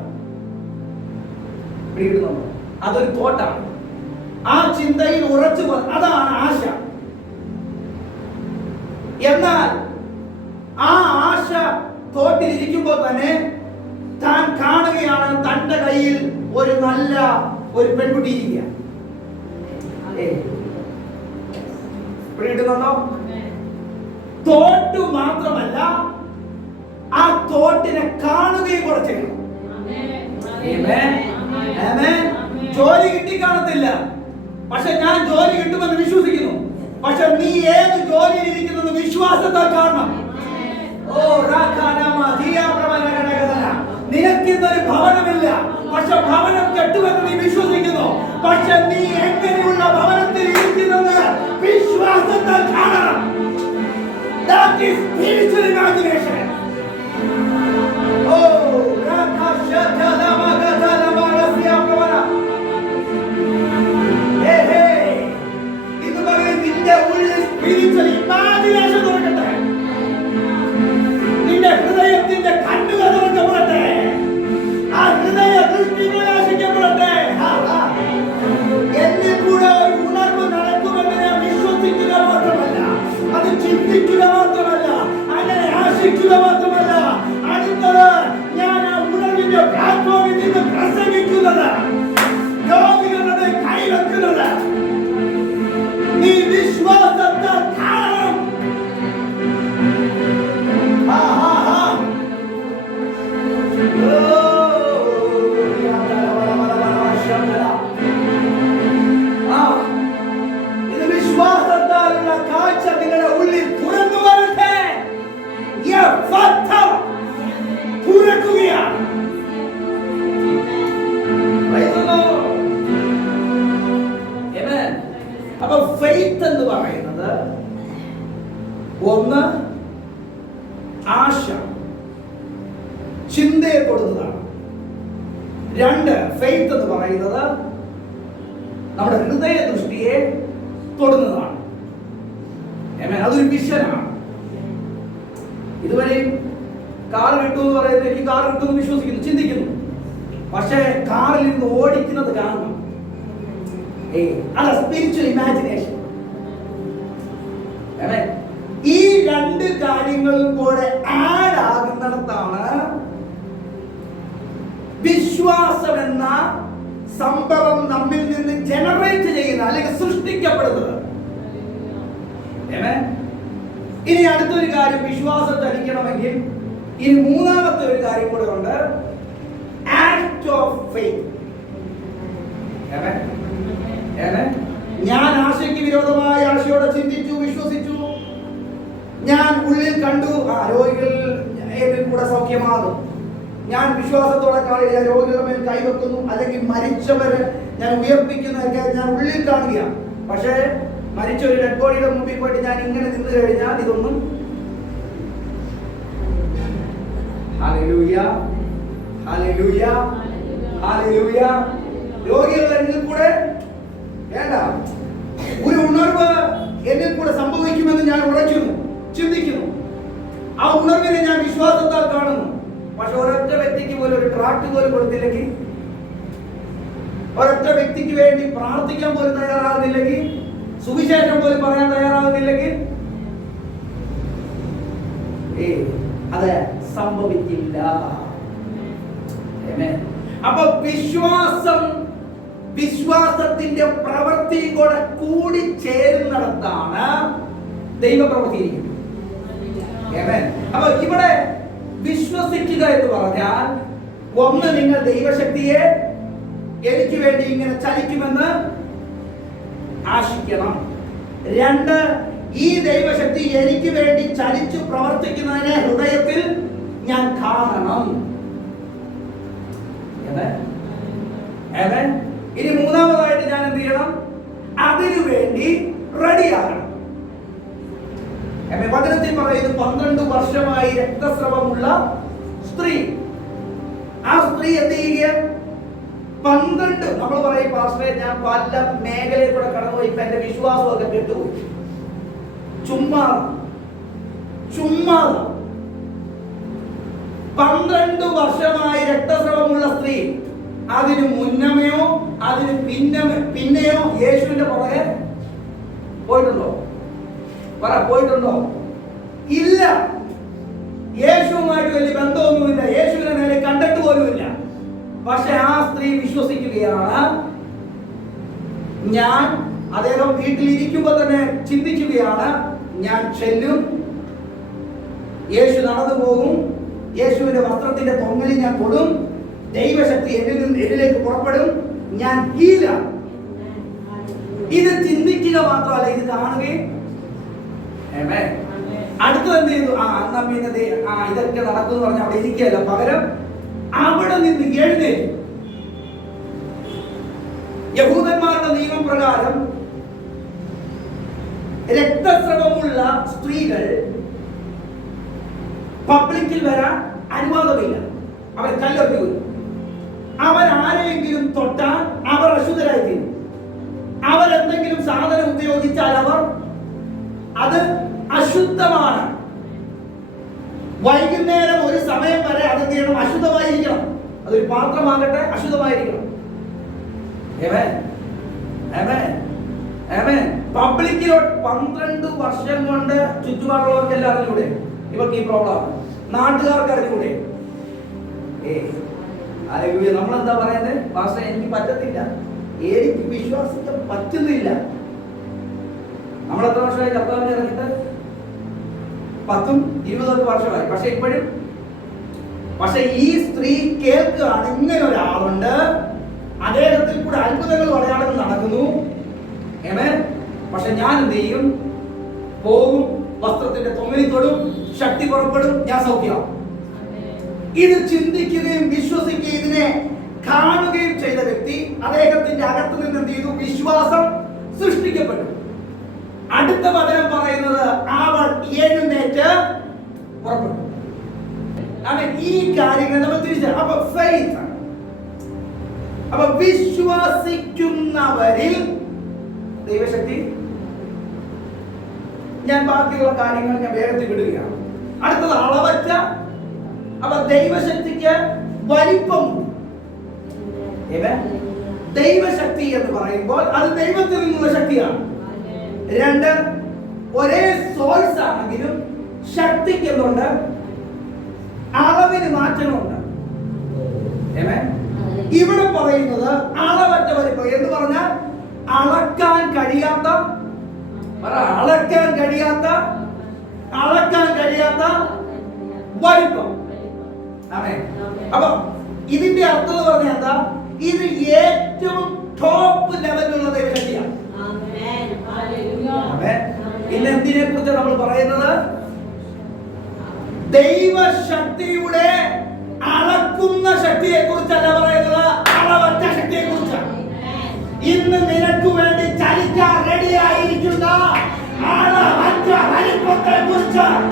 അതൊരു തോട്ടാണ്. ആ ചിന്തയിൽ ഉറച്ചു, അതാണ് ആശ. എന്നാൽ ആ ആശ തോട്ടിലിരിക്കുമ്പോൾ തന്നെ താൻ കാണുകയാണ് തന്റെ കയ്യിൽ ഒരു നല്ല ഒരു പെൺകുട്ടി ഇരിക്കുക. തോട്ടു മാത്രമല്ല, ആ തോട്ടിനെ കാണുകയും കൂടെ ചെയ്യണം. ജോലി കിട്ടിക്കാണത്തില്ല, പക്ഷെ ഞാൻ ജോലി കിട്ടുമെന്ന് വിശ്വസിക്കുന്നു. പക്ഷെ നീ ഏത് ജോലിയിൽ ഇരിക്കുന്നത് വിശ്വാസത്താൽ കാണണം. നിനക്കിന്നൊരു ഭവനമില്ല, പക്ഷെ ഭവനം കെട്ടുമെന്ന് നീ വിശ്വസിക്കുന്നു. പക്ഷെ നീ എങ്ങനെയുള്ള ഭവനത്തിൽ ഇരിക്കുന്നത് വിശ്വാസത്താൽ കാണണം. That is spiritual imagination. നിന്റെ ഉള്ളിൽ സ്പിരിച്വൽ ഇമാജിനേഷൻ തുറക്കട്ടെ. നിന്റെ ഹൃദയത്തിന്റെ കണ്ണുകൾ തുറക്കപ്പെടട്ടെ. ആ ഹൃദയ ദൃഷ്ടി പ്രകാശിക്കപ്പെടട്ടെ. എന്നിൽ കൂടെ ഒരു ഉണർവ് നടക്കുമെന്ന് ഞാൻ വിശ്വസിക്കുക മാത്രമല്ല, അത് ചിന്തിക്കുക മാത്രമല്ല, അങ്ങനെ ആശിക്കുക മാത്രമല്ല, അടുത്തത് ഞാൻ ആ ഉണർവിന്റെ പ്ലാറ്റ്ഫോമിൽ നിന്ന് പ്രസംഗിക്കുന്നത്, രോഗികളുടെ കൈവെക്കുന്നത്. നീ വിശ്വാസത്താൽ കാണണം. ഇത് വിശ്വാസത്താലുള്ള കാഴ്ച നിങ്ങളുടെ ഉള്ളിൽ തുറന്നു വരട്ടെ. തുറക്കുകയാണ്. അപ്പൊ ഫെയ്ത്ത് എന്ന് പറയുന്നത് ഒന്ന് ആശ, ചിന്തയെ കൊടുത്തതാണ്. രണ്ട്, ഫെയ്ത്ത് എന്ന് പറയുന്നത് നമ്മുടെ ഹൃദയ ദൃഷ്ടിയെ തൊടുന്നതാണ്. അതൊരു വിഷനാണ്. ഇതുവരെയും കാർ കിട്ടുമെന്ന് പറയുന്നത് എനിക്ക് കാർ കിട്ടുമെന്ന് വിശ്വസിക്കുന്നു, ചിന്തിക്കുന്നു. പക്ഷേ കാറിൽ നിന്ന് ഓടിക്കുന്നത് കാണണം. അത് സ്പിരിച്വൽ ഇമാജിനേഷൻ. ഈ രണ്ട് കാര്യങ്ങളും കൂടെ ആഡ് ആകുന്നിടത്താണ് വിശ്വാസം എന്ന സംഭവം നമ്മിൽ നിന്ന് ജനറേറ്റ് ചെയ്യുന്ന അല്ലെങ്കിൽ സൃഷ്ടിക്കപ്പെടുന്നത്. ഇനി അടുത്തൊരു കാര്യം, വിശ്വാസം ചലിക്കണമെങ്കിൽ ഇനി മൂന്നാമത്തെ ഒരു കാര്യം കൂടെ ഉണ്ട്, ആക്ട് ഓഫ് ഫെയ്ത്ത്. ഞാൻ ആശയ്ക്ക് വിരോധമായി ആശയോടെ ചിന്തിച്ചു, വിശ്വസിച്ചു. ഞാൻ ഉള്ളിൽ കണ്ടു രോഗികൾ കൂടെ സൗഖ്യമാകും. ഞാൻ വിശ്വാസത്തോടെ കാണില്ല, രോഗികളുടെ മേൽ കൈവെക്കുന്നു, അല്ലെങ്കിൽ മരിച്ചവരെ ഞാൻ ഉയർപ്പിക്കുന്നതൊക്കെ ഞാൻ ഉള്ളിൽ കാണുക. പക്ഷേ മരിച്ച ഒരു ഡെഡ് ബോഡിയുടെ മുമ്പിൽ പോയിട്ട് ഞാൻ ഇങ്ങനെ നിന്ന് കഴിഞ്ഞാൽ ഇതൊന്നും ഹല്ലേലൂയ ഹല്ലേലൂയ ഹല്ലേലൂയ. രോഗികൾ എന്നിൽ കൂടെ വേണ്ട, ഒരു ഉണർവ് എന്നിൽ കൂടെ സംഭവിക്കുമെന്ന് ഞാൻ ഉറയ്ക്കുന്നു, ചിന്തിക്കുന്നു. ആ ഉണർവിനെ ഞാൻ വിശ്വാസത്താൽ കാണുന്നു. പക്ഷെ ഒരൊറ്റ വ്യക്തിക്ക് പോലും ഒരു ട്രാക്ട് പോലും കൊടുത്തില്ലെങ്കിൽ, ഒരൊറ്റ വ്യക്തിക്ക് വേണ്ടി പ്രാർത്ഥിക്കാൻ പോലും തയ്യാറാകുന്നില്ലെങ്കിൽ, സുവിശേഷം പോലും പറയാൻ തയ്യാറാകുന്നില്ലെങ്കിൽ അത് സംഭവിക്കില്ല. അപ്പൊ വിശ്വാസത്തിന്റെ പ്രവൃത്തി കൂടെ കൂടി ചേരുന്നിടത്താണ് ദൈവപ്രവൃത്തി ഇരിക്കുന്നത്. അപ്പൊ ഇവിടെ വിശ്വസിക്കുക എന്ന് പറഞ്ഞാൽ, ഒന്ന്, നിങ്ങൾ ദൈവശക്തിയെ എനിക്ക് വേണ്ടി ഇങ്ങനെ ചലിക്കുമെന്ന് ആശിക്കണം. രണ്ട്, ഈ ദൈവശക്തി എനിക്ക് വേണ്ടി ചലിച്ചു പ്രവർത്തിക്കുന്നതിനെ ഹൃദയത്തിൽ ഞാൻ കാണണം. ഇനി മൂന്നാമതായിട്ട് ഞാൻ എന്ത് ചെയ്യണം? അതിനു വേണ്ടി റെഡിയാകണം. വചനത്തിൽ പറയുന്നത് 12 വർഷമായി രക്തസ്രവമുള്ള സ്ത്രീ. ആ സ്ത്രീ എന്ത് ചെയ്യുക? 12, നമ്മൾ പറയും പാസ്റ്ററെ ഞാൻ പല മേഖലയിൽ കൂടെ കടന്നുപോയി, ഇപ്പൊ എന്റെ വിശ്വാസമൊക്കെ കെട്ടുപോയി. ചുമ്മാ 12 വർഷമായി രക്തസ്രവമുള്ള സ്ത്രീ. അതിന് മുന്നമേയോ അതിന് പിന്നെയോ യേശുവിന്റെ പുറകെ പോയിട്ടുണ്ടോ? പോയിട്ടുണ്ടോ? ഇല്ല. യേശുവുമായിട്ട് വലിയ ബന്ധമൊന്നുമില്ല, യേശുവിനെ നേരെ കണ്ടിട്ട് പോലുമില്ല. പക്ഷെ ആ സ്ത്രീ വിശ്വസിക്കുകയാണ്. അദ്ദേഹം വീട്ടിലിരിക്കുമ്പോ തന്നെ ചിന്തിക്കുകയാണ്, ഞാൻ ചെല്ലും, യേശു നടന്നു പോകും, യേശുവിന്റെ വസ്ത്രത്തിന്റെ തൊങ്ങലിൽ ഞാൻ തൊടും, ദൈവശക്തി എന്നിലേക്ക് പുറപ്പെടും, ഞാൻ ഹീലാണ്. ഇത് ചിന്തിക്കുക മാത്രമല്ല, ഇത് കാണുകയും. അടുത്തത് എന്ത് ചെയ്തു? ഇതൊക്കെ നടക്കും പറഞ്ഞ അവിടെ ഇരിക്കുകയല്ല, പകരം അവിടെ നിന്ന് എഴുന്നേറ്റ്. യഹൂദന്മാരുടെ നിയമപ്രകാരം രക്തസ്രവമുള്ള സ്ത്രീകൾ പബ്ലിക്കിൽ വരാൻ അനുവാദമില്ല. അവർ കല്ലെറിഞ്ഞു വരും. അവരാരെങ്കിലും തൊട്ടാൽ അവർ അശുദ്ധരായിത്തീരും. അവരെന്തെങ്കിലും സാധനം ഉപയോഗിച്ചാൽ അത് അശുദ്ധമാണ്. വൈകുന്നേരം ഒരു സമയം വരെ അത് ചെയ്യണം, അശുദ്ധമായിരിക്കണം. അതൊരു പാത്രമാകട്ടെ, അശുദ്ധമായിരിക്കണം. പബ്ലിക്കിലോട്ട് 12 വർഷം കൊണ്ട് ചുറ്റുപാടുള്ളവർക്കെല്ലാം അറിഞ്ഞൂടെ ഇവർക്ക് ഈ പ്രോബ്ലം? നാട്ടുകാർക്ക് അറിഞ്ഞൂടെ? നമ്മളെന്താ പറയുന്നത്? പാസ്റ്റർ എനിക്ക് പറ്റത്തില്ല, എനിക്ക് വിശ്വാസിക്കാൻ പറ്റുന്നില്ല. നമ്മൾ എത്ര വർഷമായി കർത്താവിനെ ഇറങ്ങിയിട്ട്? 10-20 വർഷമായി. പക്ഷെ ഈ സ്ത്രീ കേൾക്കുകയാണ്, ഇങ്ങനെ ഒരാളുണ്ട്, അദ്ദേഹത്തിൽ കൂടെ അത്ഭുതങ്ങൾ അടയാളങ്ങൾ നടക്കുന്നു. പക്ഷെ ഞാൻ എന്ത് ചെയ്യും? പോകും, വസ്ത്രത്തിന്റെ തൊങ്ങലിൽ തൊടും, ശക്തി പുറപ്പെടും, ഞാൻ സൗഖ്യമാവും. ഇത് ചിന്തിക്കുകയും വിശ്വസിക്കുകയും ഇതിനെ കാണുകയും ചെയ്ത വ്യക്തി, അദ്ദേഹത്തിന്റെ അകത്ത് നിന്ന് എന്ത് ചെയ്തു? വിശ്വാസം സൃഷ്ടിക്കപ്പെട്ടു. അടുത്ത വചനം പറയുന്നത്, അവൾ എഴുന്നേറ്റ് പുറപ്പെട്ടു. ഈ കാര്യങ്ങൾ നമ്മൾ തിരിച്ചു. അപ്പൊ ഫെയ്ത്ത്, അപ്പൊ വിശ്വസിക്കുന്നവരിൽ ദൈവശക്തി ഞാൻ ബാക്കിയുള്ള കാര്യങ്ങൾ ഞാൻ വേഗത്തിൽ വിടുകയാണ്. അടുത്തത് അളവറ്റ. അപ്പൊ ദൈവശക്തിക്ക് വലിപ്പമുണ്ട്. ദൈവശക്തി എന്ന് പറയുമ്പോൾ അത് ദൈവത്തിൽ നിന്നുള്ള ശക്തിയാണ്. രണ്ട്, ഒരേ സോഴ്സ് ആണെങ്കിലും ശക്തിക്കുന്നുണ്ട്, അളവിന് മാറ്റങ്ങളുണ്ട്. ഇവിടെ പറയുന്നത് അളവറ്റ വലിപ്പം എന്ന് പറഞ്ഞാൽ അളക്കാൻ കഴിയാത്ത വലിപ്പം. അപ്പൊ ഇതിന്റെ അർത്ഥം എന്ന് പറഞ്ഞാൽ എന്താ? ഇത് ഏറ്റവും ടോപ്പ് ലെവലിലുള്ള ദൈവശക്തിയാണ്. ഇന്ന് എന്തിനെ കുറിച്ച് നമ്മൾ പറയുന്നത്? ദൈവശക്തിയുടെ അളക്കുന്ന ശക്തിയെ കുറിച്ചല്ല പറയുന്നത്, അളവറ്റ ശക്തിയെ കുറിച്ചാണ്. ഇന്ന് നിനക്ക് വേണ്ടി ചലിക്കാൻ റെഡിയായിരിക്കുന്ന അളവറ്റ വലിപ്പത്തെ കുറിച്ചാണ്.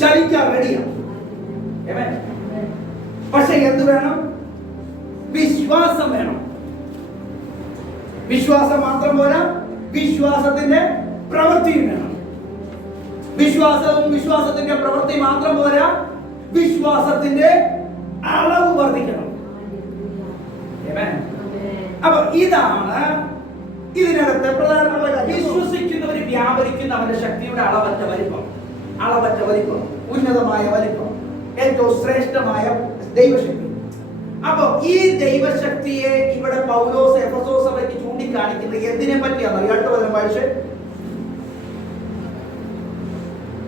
ചലിക്കാൻ റെഡിയാണ്. പക്ഷെ എന്ത് വേണം? വിശ്വാസം വേണം. വിശ്വാസം മാത്രം പോരാ, വിശ്വാസത്തിന്റെ പ്രവൃത്തിയും വേണം. വിശ്വാസത്തിന്റെ പ്രവൃത്തി മാത്രം പോരാ, വിശ്വാസത്തിന്റെ അളവ് വർദ്ധിക്കണം. അപ്പൊ ഇതാണ് ഇതിനകത്ത് പ്രധാനപ്പെട്ട കാര്യം. വിശ്വസിക്കുന്നവർ വ്യാപരിക്കുന്ന അവന്റെ ശക്തിയുടെ അളവറ്റ വലിപ്പം, ഉന്നതമായ വലിപ്പം, ഏറ്റവും ശ്രേഷ്ഠമായ ദൈവശക്തി. അപ്പൊ ഈ ദൈവശക്തിയെ ഇവിടെ പൗലോസ് എഫെസോസ് സഭയ്ക്ക് ചൂണ്ടിക്കാണിക്കുന്നത് എന്തിനെ പറ്റിയാണ്? അടുത്ത വചനം വായിച്ചേ.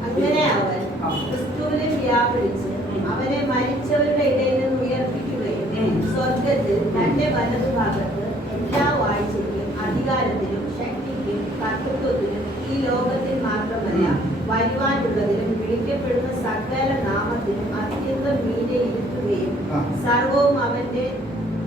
അങ്ങനെ അവൻ ക്രിസ്തുവിനെ വ്യാപരിച്ച് അവനെ മരിച്ചവരുടെ ഇടയിൽ നിന്ന് ഉയർപ്പിക്കുകയും സ്വർഗത്തിൽ തന്റെ വലതുഭാഗത്ത് എല്ലാ വാഴ്ചയ്ക്കും അധികാരത്തിനും ശക്തിക്കും കർത്തൃത്വത്തിനും ഈ ലോകത്തിൽ മാത്രമല്ല വരുവാനുള്ളതിനും വിളിക്കപ്പെടുന്ന സകല നാമത്തിനും അത്യന്തം മീതെ ഇരുത്തുകയും സർവവും അവന്റെ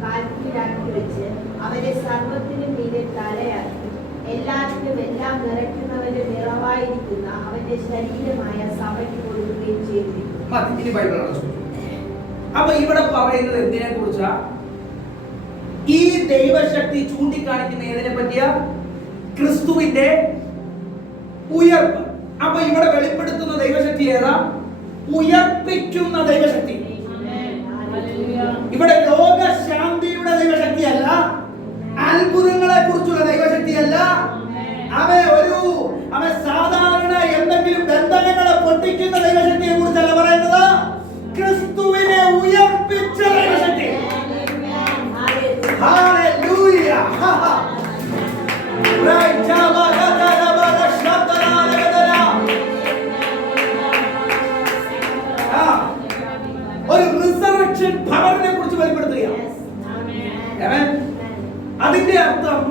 കാൽക്കീഴാക്കി വെച്ച് അവനെ സർവത്തിനും മീതെ തലയാക്കി എല്ലാത്തിനും എല്ലാം നിറയ്ക്കുന്നവന്റെ നിറവായിരിക്കുന്ന അവന്റെ ശരീരമായ സഭയ്ക്ക് കൊടുക്കുകയും ചെയ്തിരിക്കുന്നു. അപ്പൊ ഇവിടെ പറയുന്നത് എന്തിനെ കുറിച്ചാ? ഈ ദൈവശക്തി ചൂണ്ടിക്കാണിക്കുന്ന ഏതിനെ പറ്റിയ? ക്രിസ്തുവിന്റെ ഉയർപ്പ്. അപ്പൊ ഇവിടെ വെളിപ്പെടുത്തുന്ന ദൈവശക്തി ഏതാ? ഉയർപ്പിക്കുന്ന ദൈവശക്തി. ഇവിടെ ലോകശാന്തിയുടെ ദൈവശക്തിയല്ല, അത്ഭുതങ്ങളെ കുറിച്ചുള്ള ദൈവശക്തിയല്ല. അവൻ സാധാരണ എന്തെങ്കിലും ബന്ധനങ്ങളെ പൊട്ടിക്കുന്ന ദൈവശക്തിയെ കുറിച്ചല്ല പറയുന്നത്, ക്രിസ്തുവിനെ ഉയർപ്പിച്ച ദൈവശക്തി. ഹല്ലേലൂയ. ഒരു റിസറക്ഷൻ പവറിനെ കുറിച്ച് വെളിപ്പെടുത്തുകയാണ്. അതിന്റെ അർത്ഥം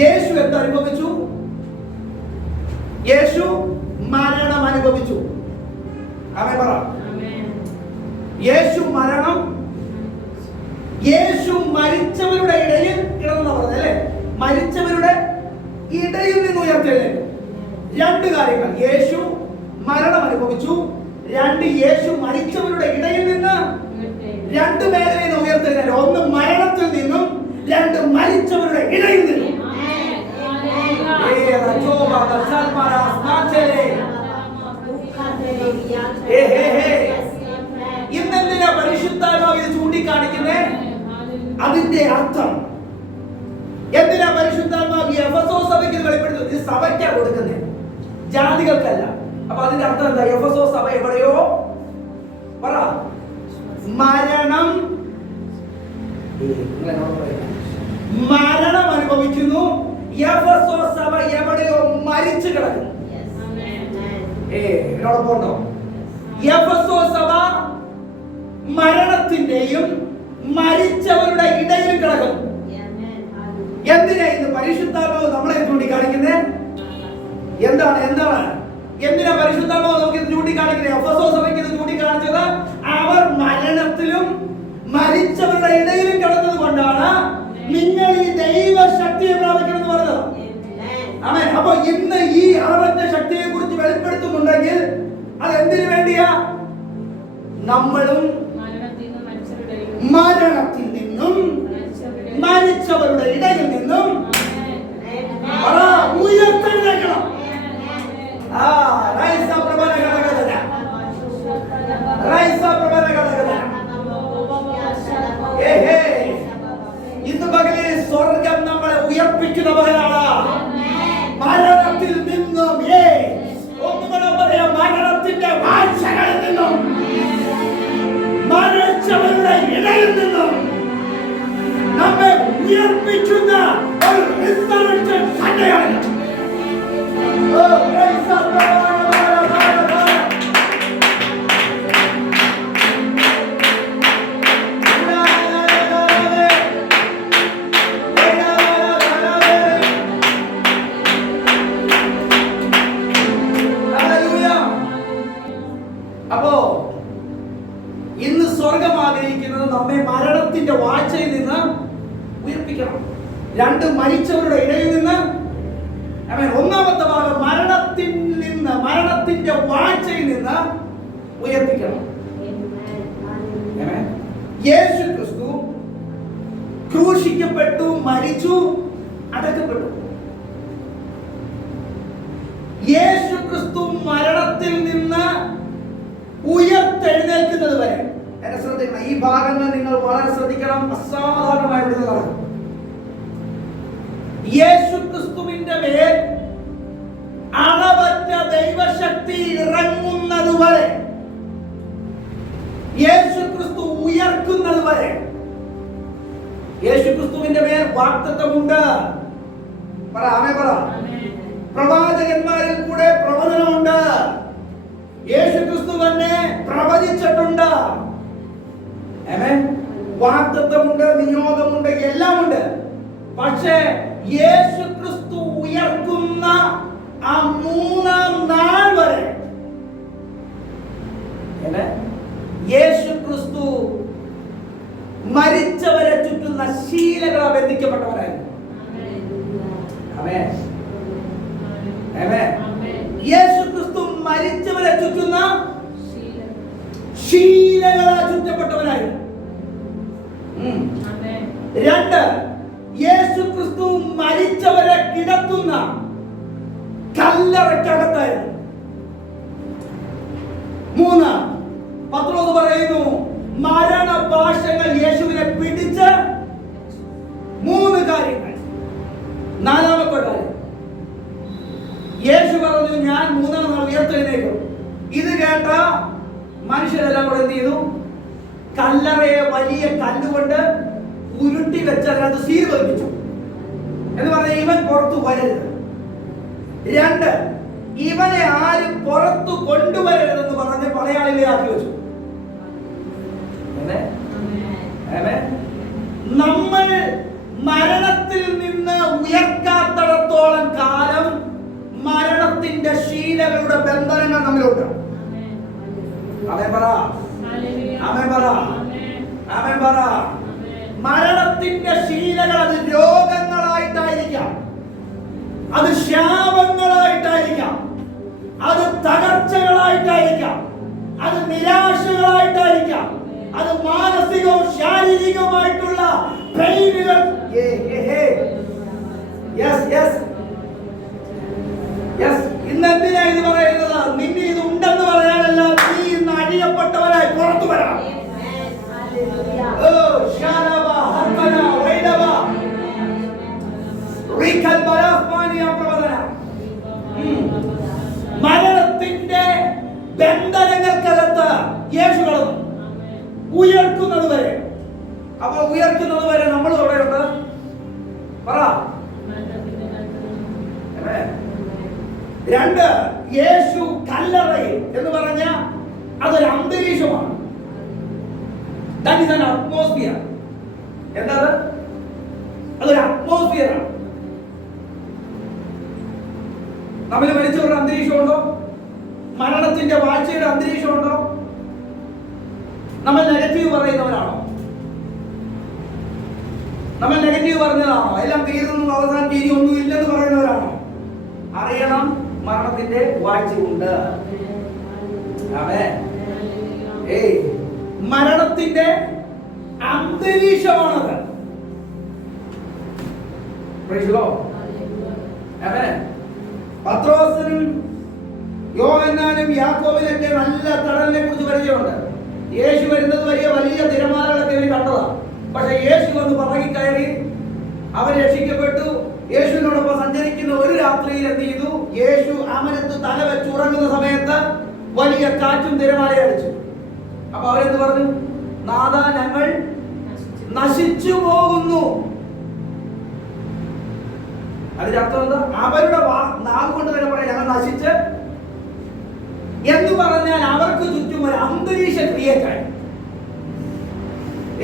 യേശു എന്തനുഭവിച്ചു? യേശു മരണം അനുഭവിച്ചു. ആമേൻ പറ. യേശു മരണം, യേശു മരിച്ചവരുടെ ഇടയിൽ കിടന്നു പറഞ്ഞല്ലേ, മരിച്ചവരുടെ ഇടയിൽ നിന്ന് ഉയർത്തെഴുന്നേറ്റു. രണ്ട് കാര്യങ്ങൾ. യേശു മരണം അനുഭവിച്ചു. രണ്ട്, യേശു മരിച്ചവരുടെ ഇടയിൽ നിന്ന് രണ്ട് മേഖലയിൽ നിന്ന് ഉയർത്തെഴുന്നേറ്റു. ഒന്ന് മരണത്തിൽ നിന്നും, രണ്ട് മരിച്ചവരുടെ ഇടയിൽ നിന്നും. ഇന്നെന്തിനാ പരിശുദ്ധാത്മാവ് ഇത് ചൂണ്ടിക്കാണിക്കുന്നേ? അതിന്റെ അർത്ഥം എന്തിനാ പരിശുദ്ധാത്മാവ് എഫെസോസ് സഭയ്ക്ക് വെളിപ്പെടുത്തുന്നത്? ഇത് സഭയ്ക്കാ കൊടുക്കുന്നത്, ജാതികൾക്കല്ല. അപ്പൊ അതിന്റെ അർത്ഥം എന്താ? എഫെസോസ് സഭ എവിടെയോ പറ മരണം അനുഭവിക്കുന്നു. എഫെസോസ് സഭ എവിടെയോ മരിച്ചു കിടക്കുന്നു. എന്നോടൊപ്പമുണ്ടോ? എഫെസോസ് സഭ മരണത്തിന്റെയും മരിച്ചവരുടെ ഇടയിൽ കിടക്കുന്നു. എന്തിനാ ഇന്ന് പരിശുദ്ധാത്മാവ് നമ്മളെ ചൂണ്ടിക്കാണിക്കുന്നത്? എന്താണ് എന്തിനാ പരിശുദ്ധാത്മാവ് നമുക്ക് ഇത് ചൂണ്ടിക്കാണിക്കുന്നത്? എഫെസോസ് സഭയ്ക്ക് ഇത് ചൂണ്ടിക്കാണിച്ചത് അവർ മരണത്തിലും മരിച്ചവരുടെ ഇടയിലും കിടന്നത് കൊണ്ടാണ് ശക്തിയെ പ്രാപിക്കണം എന്ന് പറഞ്ഞത്. ആമേൻ. അപ്പൊ ഇന്ന് ഈ അളവറ്റ ശക്തിയെ കുറിച്ച് വെളിപ്പെടുത്തുന്നുണ്ടെങ്കിൽ അത് എന്തിനു വേണ്ടിയാ? നമ്മളും മരണത്തിൽ നിന്നും മരിച്ചവരുടെ ഇടയിൽ നിന്നും ഉയർത്തെഴുന്നേൽക്കണം. ഇന്ന് പകലിൽ സ്വർഗം നമ്മളെ ഉയർപ്പിക്കുന്ന പകലാണ്. മരണത്തിൽ നിന്നും ഒന്നുകൂടെ പറയാം, മരണത്തിന്റെ വാഴ്ചകളിൽ നിന്നും മരിച്ചവരുടെ ഇടയിൽ നിന്നും നമ്മെ ഉയർപ്പിക്കുന്ന ഒരു റിസറക്ഷൻ സൺഡേയാണ്. അപ്പോ ഇന്ന് സ്വർഗം ആഗ്രഹിക്കുന്നത് നമ്മെ മരണത്തിന്റെ വാഴ്ചയിൽ നിന്ന് ഉയർപ്പിക്കണം. രണ്ട്, മരിച്ചവരുടെ ഇടയിൽ നിന്ന്. ഒന്നാമത്തെ ഭാഗം മരണത്തിൽ നിന്ന്, മരണത്തിന്റെ വാഴ്ചയിൽ നിന്ന് ഉയർപ്പിക്കണം. യേശു ക്രിസ്തു ക്രൂശിക്കപ്പെട്ടു, മരിച്ചു, അടക്കപ്പെട്ടു. യേശു ക്രിസ്തു മരണത്തിൽ നിന്ന് ഉയർത്തെഴുന്നേൽക്കുന്നത് വരെ എന്നെ ശ്രദ്ധിക്കണം. ഈ ഭാഗങ്ങൾ നിങ്ങൾ വളരെ ശ്രദ്ധിക്കണം. അസാധാരണമായ വിടുതലാണ്. യേശു ക്രിസ്തുവിന്റെ മേൽ അളവറ്റ ദൈവശക്തി ഇറങ്ങുന്നത് വരെ, യേശു ക്രിസ്തു ഉയർക്കുന്നത് വരെ, യേശു ക്രിസ്തുവിന്റെ മേൽ വാഗ്ദത്തമുണ്ട്. പറ ആമേൻ. പറ. പ്രവാചകന്മാരിൽ കൂടെ പ്രവചനമുണ്ട്. യേശു ക്രിസ്തു തന്നെ പ്രവചിച്ചിട്ടുണ്ട്. വാഗ്ദത്തമുണ്ട്, നിയോഗമുണ്ട്, എല്ലാമുണ്ട്. പക്ഷേ യേശു ക്രിസ്തു ഉയർക്കുന്ന ആ മൂന്നാം നാൾ വരെ യേശു ക്രിസ്തു മരിച്ചവരെ ചുറ്റുന്ന ശീലകളെ ബന്ധിക്കപ്പെട്ടവരായിരുന്നു. യേശു ക്രിസ്തു മരിച്ചവരെ ചുറ്റുന്ന ശീലകളാൽ ചുറ്റപ്പെട്ടവരായിരുന്നു. രണ്ട്, യേശു ക്രിസ്തു മരിച്ചവരെ കിടത്തുന്ന കല്ലറയ്ക്കകത്തായിരുന്നു. മൂന്ന്, പത്രോസ് പറയുന്നു, മരണഭാഷകൾ യേശുവിനെ പിടിച്ച്. മൂന്ന് കാര്യങ്ങൾ. നാലാമത്തെ കാര്യം, യേശു പറഞ്ഞു, ഞാൻ മൂന്നാം നാൾ ഉയർത്തെഴുന്നേൽക്കും. ഇത് കേട്ട മനുഷ്യരെല്ലാം കൂടെ എന്ത് ചെയ്തു? കല്ലറയെ വലിയ കല്ലുകൊണ്ട് ഉരുട്ടി വെച്ച് അതിനകത്ത് സീൽ പതിപ്പിച്ചു. എന്ന് പറഞ്ഞ ഇവൻ പുറത്തു വരരുത്. രണ്ട്, ഇവനെ ആരും പുറത്തു കൊണ്ടുവരരുതെന്ന് പറഞ്ഞ് പടയാളികളെ ആക്കി വെച്ചു. നമ്മൾ മരണത്തിൽ നിന്ന് ഉയർക്കാത്തിടത്തോളം കാലം മരണത്തിന്റെ ശീലകളുടെ ബന്ധനങ്ങൾ നമ്മിലുണ്ട്. ആമേൻ പറ. ആമേൻ പറ. ആമേൻ പറ. മരണത്തിന്റെ ശീലകൾ അത് രോഗങ്ങളായിട്ടായിരിക്കാം, അത് ശാപങ്ങളായിട്ടായിരിക്കാം, അത് തകർച്ചകളായിട്ടായിരിക്കാം, അത് നിരാശകളായിട്ടായിരിക്കാം, അത് മാനസികവും ശാരീരികവുമായിട്ടുള്ള പെയിനുകൾ. ഇന്നെന്തിനാ ഇത് പറയുന്നത്? നിന്നെ ഇത് ഉണ്ടെന്ന് പറയാനല്ല, നീ ഇന്ന് അഴിയപ്പെട്ടവരായി പുറത്തു വരാം. മരണത്തിന്റെ ബന്ധനങ്ങൾക്കകത്ത് യേശു കടന്നു ഉയർത്തുന്നത് വരെ. അപ്പൊ ഉയർത്തുന്നത് വരെ നമ്മൾ എവിടെയുണ്ട്? പറ. രണ്ട്, യേശു കല്ലറയിൽ എന്ന് പറഞ്ഞ അതൊരു അന്തരീക്ഷമാണ്. That is an atmosphere. എന്താണ്? അതൊരു അറ്റ്മോസ്ഫിയർ ആണ്. നമ്മൾ മരിച്ചവരുടെ അന്തരീക്ഷമുണ്ടോ? മരണത്തിന്റെ വാഴ്ചയുടെ അന്തരീക്ഷമുണ്ടോ? നമ്മൾ നെഗറ്റീവ് പറയുന്നവരാണോ? നമ്മൾ നെഗറ്റീവ് പറഞ്ഞതാണോ? എല്ലാം തീർന്നു അവസാനം ഇനി ഒന്നും ഇല്ലെന്ന് പറയുന്നവരാണോ? അറിയണം, മരണത്തിന്റെ വാഴ്ചയുണ്ട്. മരണത്തിന്റെ അന്തരീക്ഷമാണത്. പത്രോസിനും യോഹന്നാനും യാക്കോബിനൊക്കെ നല്ല കടലിനെ കുറിച്ച് പരിചയമുണ്ട്. യേശു വരുന്നത് വലിയ തിരമാലകളൊക്കെ ഇവർ കണ്ടതാണ്. പക്ഷെ യേശു വന്ന് പടകിൽ കയറി അവർ രക്ഷിക്കപ്പെട്ടു. യേശുവിനോടൊപ്പം സഞ്ചരിക്കുന്ന ഒരു രാത്രിയിൽ എന്ത് ചെയ്തു? യേശു അമരത്ത് തല വെച്ച് ഉറങ്ങുന്ന സമയത്ത് വലിയ കാറ്റും തിരമാലയും അടിച്ചു. അപ്പൊ അവരെന്ത് പറഞ്ഞു? നാഥാ, ഞങ്ങൾ നശിച്ചു പോകുന്നു. അതിന്റെ അർത്ഥം എന്താ? അവരുടെ നാവ് കൊണ്ട് തന്നെ പറയാം, ഞങ്ങൾ നശിച്ച് എന്ന് പറഞ്ഞാൽ അവർക്ക് ചുറ്റും ഒരു അന്തരീക്ഷ ക്രിയേറ്റായി.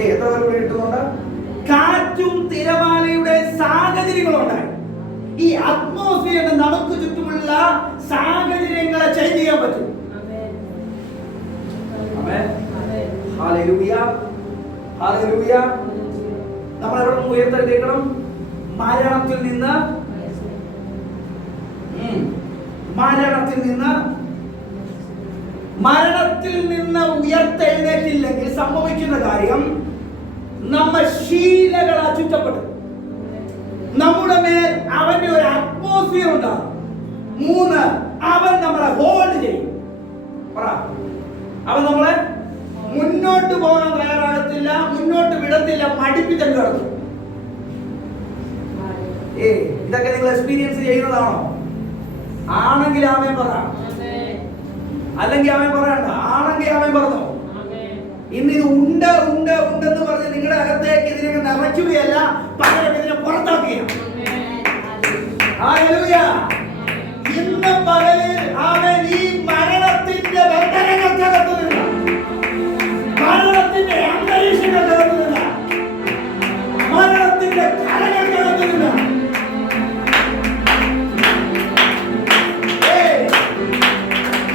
എത്ര പേർക്ക് കിട്ടുന്നുണ്ട്? കാറ്റും തിരമാലയുടെ സാഹചര്യങ്ങളുണ്ടായി. ഈ അറ്റ്മോസ്ഫിയറിന് നമുക്ക് ചുറ്റുമുള്ള സാഹചര്യങ്ങളെ ചേഞ്ച് ചെയ്യാൻ പറ്റും. നമ്മൾ എവിടെ നിന്ന് ഉയർത്തെഴുന്നേൽക്കണം? മരണത്തിൽ നിന്ന് ഉയർത്തെഴുന്നേറ്റില്ലെങ്കിൽ സംഭവിക്കുന്ന കാര്യം, നമ്മ ശീലകളാൽ ചുറ്റപ്പെടും. നമ്മുടെ മേൽ അവന്റെ ഒരു അറ്റ്മോസ്ഫിയർ ഉണ്ടാകും. 3, അവൻ നമ്മളെ ഹോൾഡ് ചെയ്യും. അവൻ നമ്മളെ മുന്നോട്ട് പോകാൻ തയ്യാറാകത്തില്ല, മുന്നോട്ട് വിടത്തില്ല, മടിപ്പിച്ചങ്ങ് കിടക്കും. ഇതൊക്കെ നിങ്ങൾ എക്സ്പീരിയൻസ് ചെയ്യുന്നതാണോ? ആണെങ്കിൽ ആമേൻ പറ, അല്ലെങ്കിൽ ആമേൻ പറയണ്ട. ആണെങ്കിൽ ആമേൻ പറഞ്ഞോ. ഇന്ന് ഇത് ഉണ്ടെന്ന് പറഞ്ഞ് നിങ്ങളുടെ അകത്തേക്ക് ഇതിനെ നിറയ്ക്കുകയല്ല, പകരം ഇതിനെ പുറത്താക്കുകയാണ്. ഹല്ലേലൂയ. ഇന്ന് പകലിൽ ആമേൻ ഈ മരണത്തിന്റെ ബന്ധനങ്ങൾക്കകത്ത് നിന്ന്, മരണത്തിന്റെ അന്തരീക്ഷങ്ങൾക്കകത്ത് നിന്ന്, മരണത്തിന്റെ കരങ്ങൾക്കകത്ത് നിന്ന്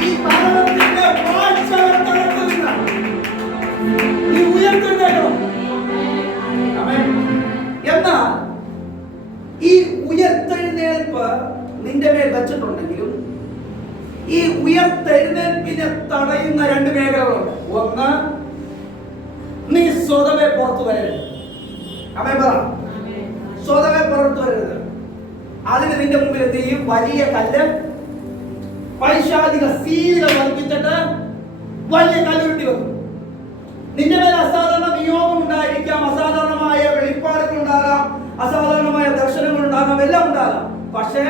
ഈ മരണത്തിന്റെ വാഴ്ചകൾക്കകത്ത് നിന്ന് നീ ഉയർത്തുന്നേക്കണം. എന്നാൽ ഈ ഉയർത്തെഴുന്നേൽപ്പ് നിന്റെ മേൽ വെച്ചിട്ടുണ്ടെങ്കിലും ഈ ഉയർത്തെഴുന്നേൽപ്പിനെ തടയുന്ന 2 മേഖലകളുണ്ട്. ഒന്ന്, നീ സ്വതവേ പുറത്തു വരരുത്. അമ്മേ പറ, സ്വതവേ പുറത്തു വരരുത്. അതിന് നിന്റെ മുമ്പിൽ എന്ത് ചെയ്യും? വലിയ കല്ല്, പൈശാചിക സീലുകൾ വർദ്ധിച്ചിട്ട് വലിയ കല്ലുരുട്ടി വെക്കും. നിന്റെ മേൽ അസാധാരണ നിയോഗം ഉണ്ടായിരിക്കാം, അസാധാരണമായ വെളിപ്പാടുകൾ ഉണ്ടാകാം, അസാധാരണമായ ദർശനങ്ങൾ ഉണ്ടാകാം, എല്ലാം ഉണ്ടാകാം. പക്ഷേ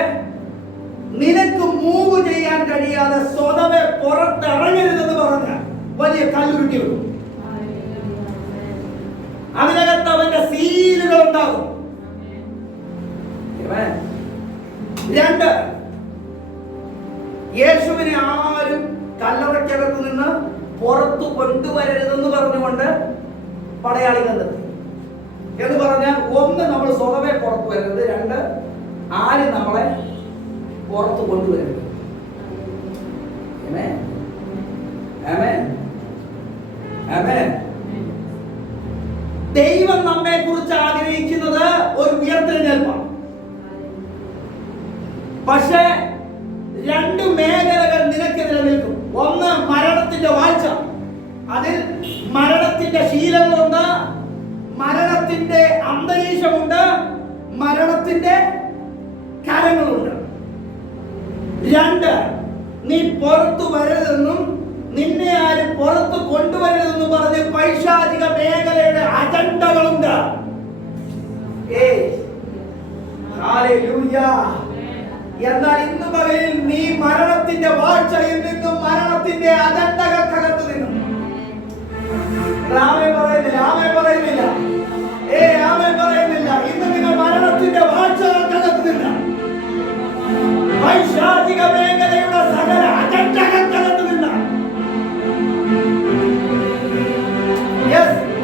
നിനക്ക് മൂവ് ചെയ്യാൻ കഴിയാതെ സ്വതവേ പുറത്തിറങ്ങരുതെന്ന് പറഞ്ഞ വലിയ കല്ലുരുട്ടി വെക്കും. അതിനകത്ത് അവന്റെ സീലുകൾ ഉണ്ടാകും. 2, യേശുവിനെ ആരും കല്ലറയ്ക്കകത്ത് നിന്ന് പുറത്തു കൊണ്ടുവരരുതെന്ന് പറഞ്ഞുകൊണ്ട് പടയാളികൾ നിർത്തി. എന്ന് പറഞ്ഞാൽ 1, നമ്മൾ സ്വതവേ പുറത്തു വരരുത്. 2, ആരും നമ്മളെ പുറത്തു കൊണ്ടുവരരുത്. ആമേൻ, ആമേൻ, ആമേൻ. ദൈവം നമ്മെ കുറിച്ച് ആഗ്രഹിക്കുന്നത് ഒരു ഉയർത്തെഴുന്നേൽപ്പാണ്. പക്ഷേ 2 മേഖലകൾ നിനക്കെതിരെ നിൽക്കും. 1, മരണത്തിന്റെ വാഴ്ച. അതിൽ മരണത്തിന്റെ ശീലങ്ങളുണ്ട്, മരണത്തിന്റെ അന്തരീക്ഷമുണ്ട്, മരണത്തിന്റെ കരങ്ങളുണ്ട്. 2, നീ പുറത്തു വരരുതെന്നും നിന്നെ ആരും പുറത്തു കൊണ്ടുവരരുതെന്നും പറഞ്ഞ് പൈശാചിക മേഖലയുടെ അജണ്ടകളുണ്ട്. ഹല്ലേലൂയ. എന്നാൽ ഇന്ന് പകലിൽ നീ മരണത്തിന്റെ വാഴ്ചയിൽ നിന്നും മരണത്തിന്റെ അജണ്ടകൾക്കകത്ത് നിന്നും ആമേൻ പറയുന്നില്ല, ആമേൻ പറയുന്നില്ല, ആമേൻ പറയുന്നില്ല. ഇന്ന് നിങ്ങൾ മരണത്തിന്റെ വാഴ്ചകൾക്കകത്ത് നിന്ന് പൈശാചിക മേഖലയുടെ സകല അജണ്ടകൾക്കകത്ത് നിന്ന്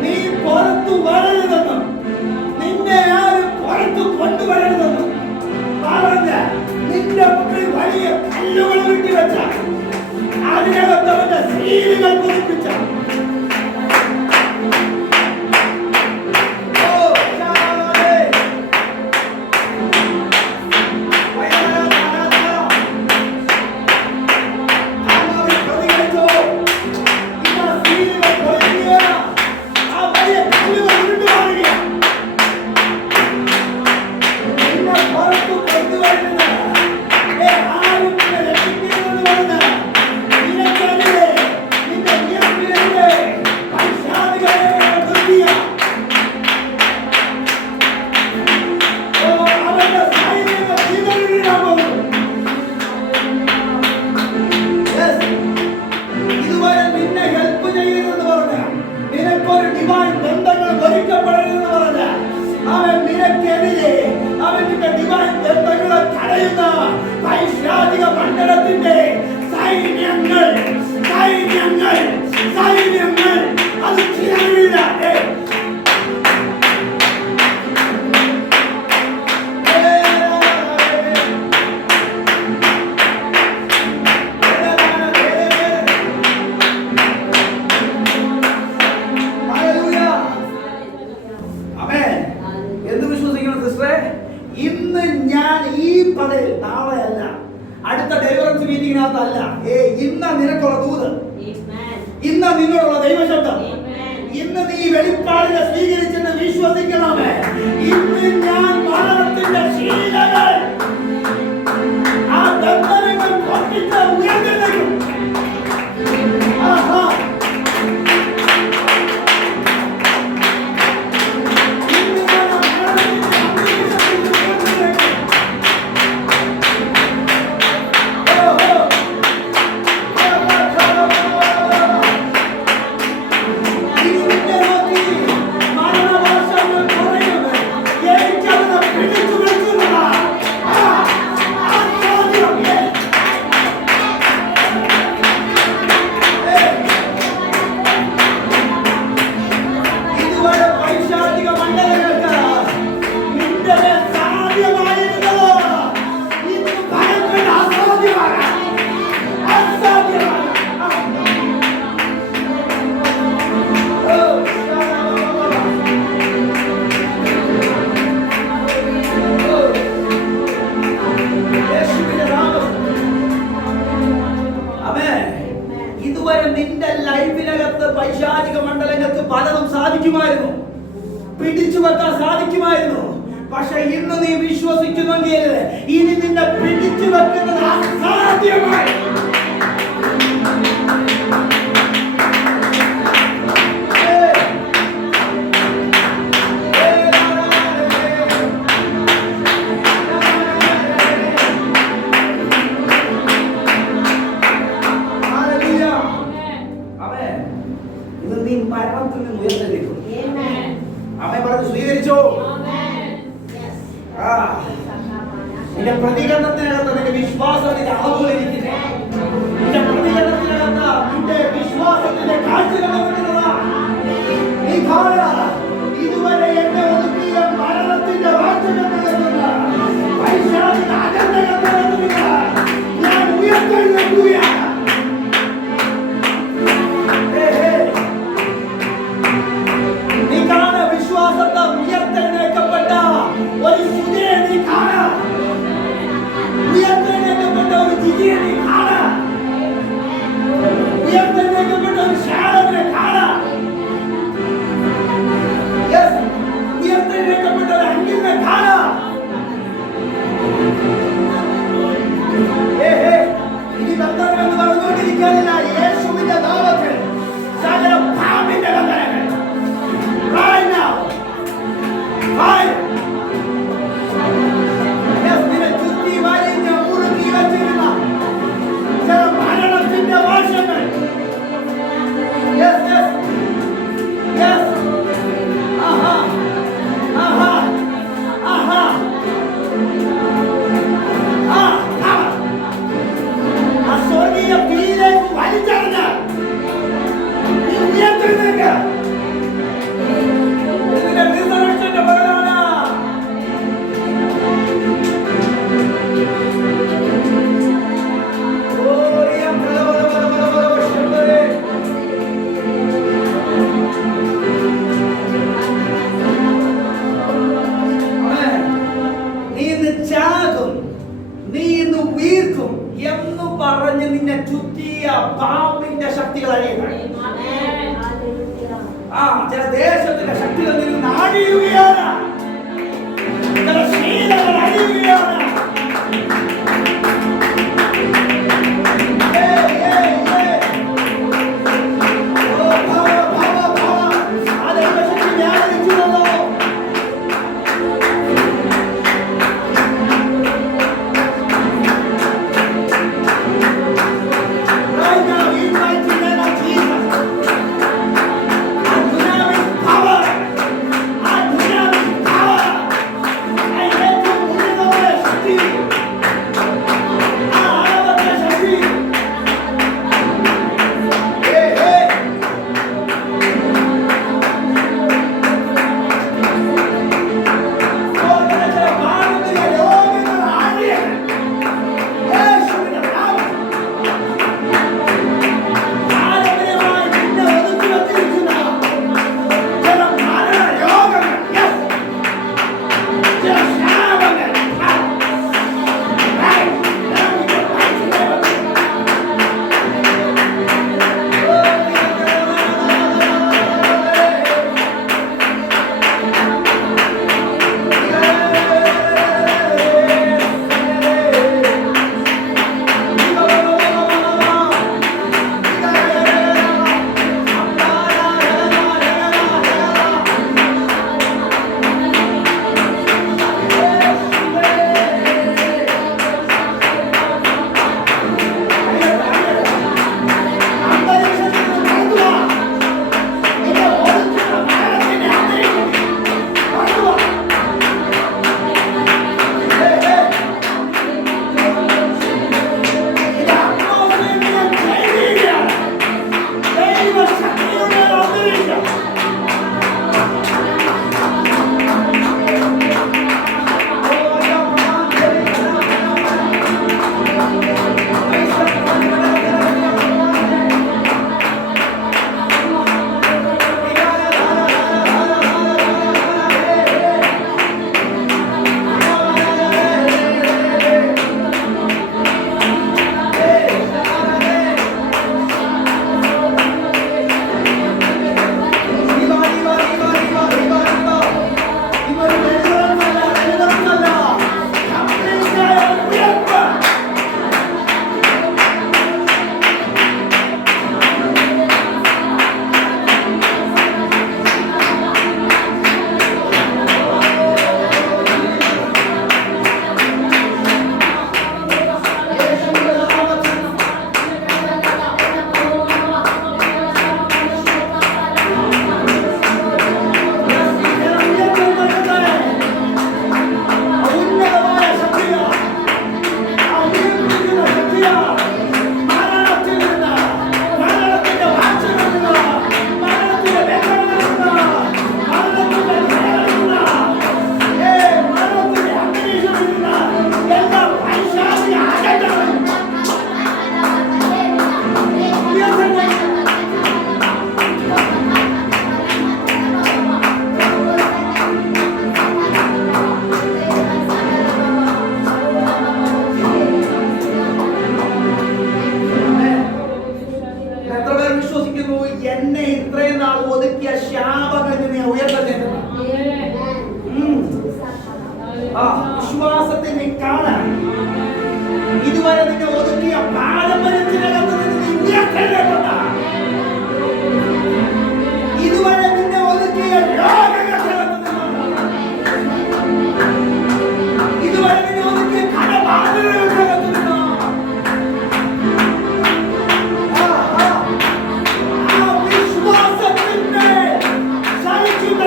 നീ പുറത്തു വരരുതെന്നും നിന്നെ ആരും പുറത്തു കൊണ്ടുവരരുതെന്നും പറഞ്ഞ് നിന്റെ മുന്നിൽ വലിയ കല്ലുകൾ വീട്ടി വെച്ച, അതിനകത്ത് അവന്റെ സീലുകൾ കുറിപ്പിച്ച അവൻ നിനക്കെതിരെ അവന്റെ ഡിവൈൻ ബന്ധങ്ങളെ തടയുന്ന പൈശാചിക മണ്ഡലത്തിന്റെ സൈന്യങ്ങൾ സൈന്യങ്ങൾ സൈന്യങ്ങൾ അത് ചിരവിടാതെ ഇന്ന് ഞാൻ ഈ പടയിൽ നാളെ അല്ല, അടുത്ത ഡെലിവറൻസ് മീറ്റിംഗിനകത്തല്ല. ഇന്ന് നിനക്കുള്ള ദൂത്, ഇന്ന് നിന്നോടുള്ള ദൈവശബ്ദം, ഇന്ന് നീ വെളിപ്പാടിനെ സ്വീകരിച്ചെന്ന് വിശ്വസിക്കണമേ. ഇന്ന് ഞാൻ മരണത്തിന്റെ ശീലകൾ ആ ബന്ധനങ്ങൾ പൊട്ടിച്ച് ഉയർന്നിരിക്കും. നിന്റെ ലൈഫിനകത്ത് പൈശാചിക മണ്ഡലങ്ങൾക്ക് പലതും സാധിക്കുമായിരുന്നു, പിടിച്ചു വെക്കാൻ സാധിക്കുമായിരുന്നു. പക്ഷെ ഇന്ന് നീ വിശ്വസിക്കുന്നെങ്കിൽ ഇനി നിന്നെ പിടിച്ചു വെക്കുന്നത് അസാധ്യമായി. മരണത്തിൽ നിന്ന് ഉയർന്നിരിക്കും. അമ്മ പറഞ്ഞു സ്വീകരിച്ചോ. നിന്റെ പ്രതികരണത്തിനകത്ത് നിന്റെ വിശ്വാസത്തിന്റെ അളവുകളിരിക്കുന്നു. നിന്റെ പ്രതികരണത്തിനകത്ത് നിന്റെ വിശ്വാസത്തിന്റെ കാഴ്ചകൾ നീ കാണുക. ഇതുവരെ എന്നെ ഒതുക്കിയ മരണത്തിന്റെ വാഴ്ചകൾ പൈശാചിക അജണ്ടകൾ ഞാൻ ഉയർത്തെഴുന്നേൽക്കുകയാണ്. ഉയർത്തെഴുന്നേൽക്കപ്പെട്ട ഒരു സുധിയെ നീ കാണാം, ഉയർത്തെഴുന്നേൽക്കപ്പെട്ട ഒരു ജിജിയെ നീ കാണാം, ഉയർത്തെഴുന്നേൽക്കപ്പെട്ട ഒരു ശാലവിനെ കാണാം, ഉയർത്തെഴുന്നേൽക്കപ്പെട്ട ഒരു അങ്കിളിനെ കാണാം. ഇനി ബന്ധനം എന്ന് പറഞ്ഞുകൊണ്ടിരിക്കാനില്ല. യേശുവിന്റെ നാമത്തിൽ സകല പാപിന്റെ ബന്ധനങ്ങൾ right now. Fire! Yes, നിന്നെ ചുറ്റി വലിഞ്ഞ മുറുക്കി വച്ചിരുന്ന ചില മരണത്തിന്റെ വാശങ്ങൾ. Yes, yes, yes. Aha, aha, aha. ആ സ്വർഗീയ തീയിലേക്ക് വലിച്ചെറിഞ്ഞ നീ ഉയർത്തുന്നേക്ക്. പറഞ്ഞ് നിന്നെ ചുറ്റിയ പാമ്പിന്റെ ശക്തികൾ അഴിയുകയാണ്. ചില ദേശത്തിന്റെ ശക്തികൾ നിന്ന് അഴിയുകയാണ്, ചില ശീലങ്ങൾ അഴിയുകയാണ്. Power! വിശ്വാസത്തിന്റെ കാണാൻ ഇതുവരെ നിന്നെ ഒതുക്കിയ പാരമ്പര്യത്തിനകത്ത് നിന്ന് നീ ഉയർത്തെഴുന്നേൽക്കുന്ന, ഇതുവരെ നിന്നെ ഒതുക്കിയ രോഗഘട്ടത്തിൽ നിന്ന്, ഇതുവരെ നിന്നെ ഒതുക്കിയ കടബാധ്യതകൾക്കകത്ത് നിന്ന് ആ വിശ്വാസത്തിന്റെ സഹിഷ്ണുത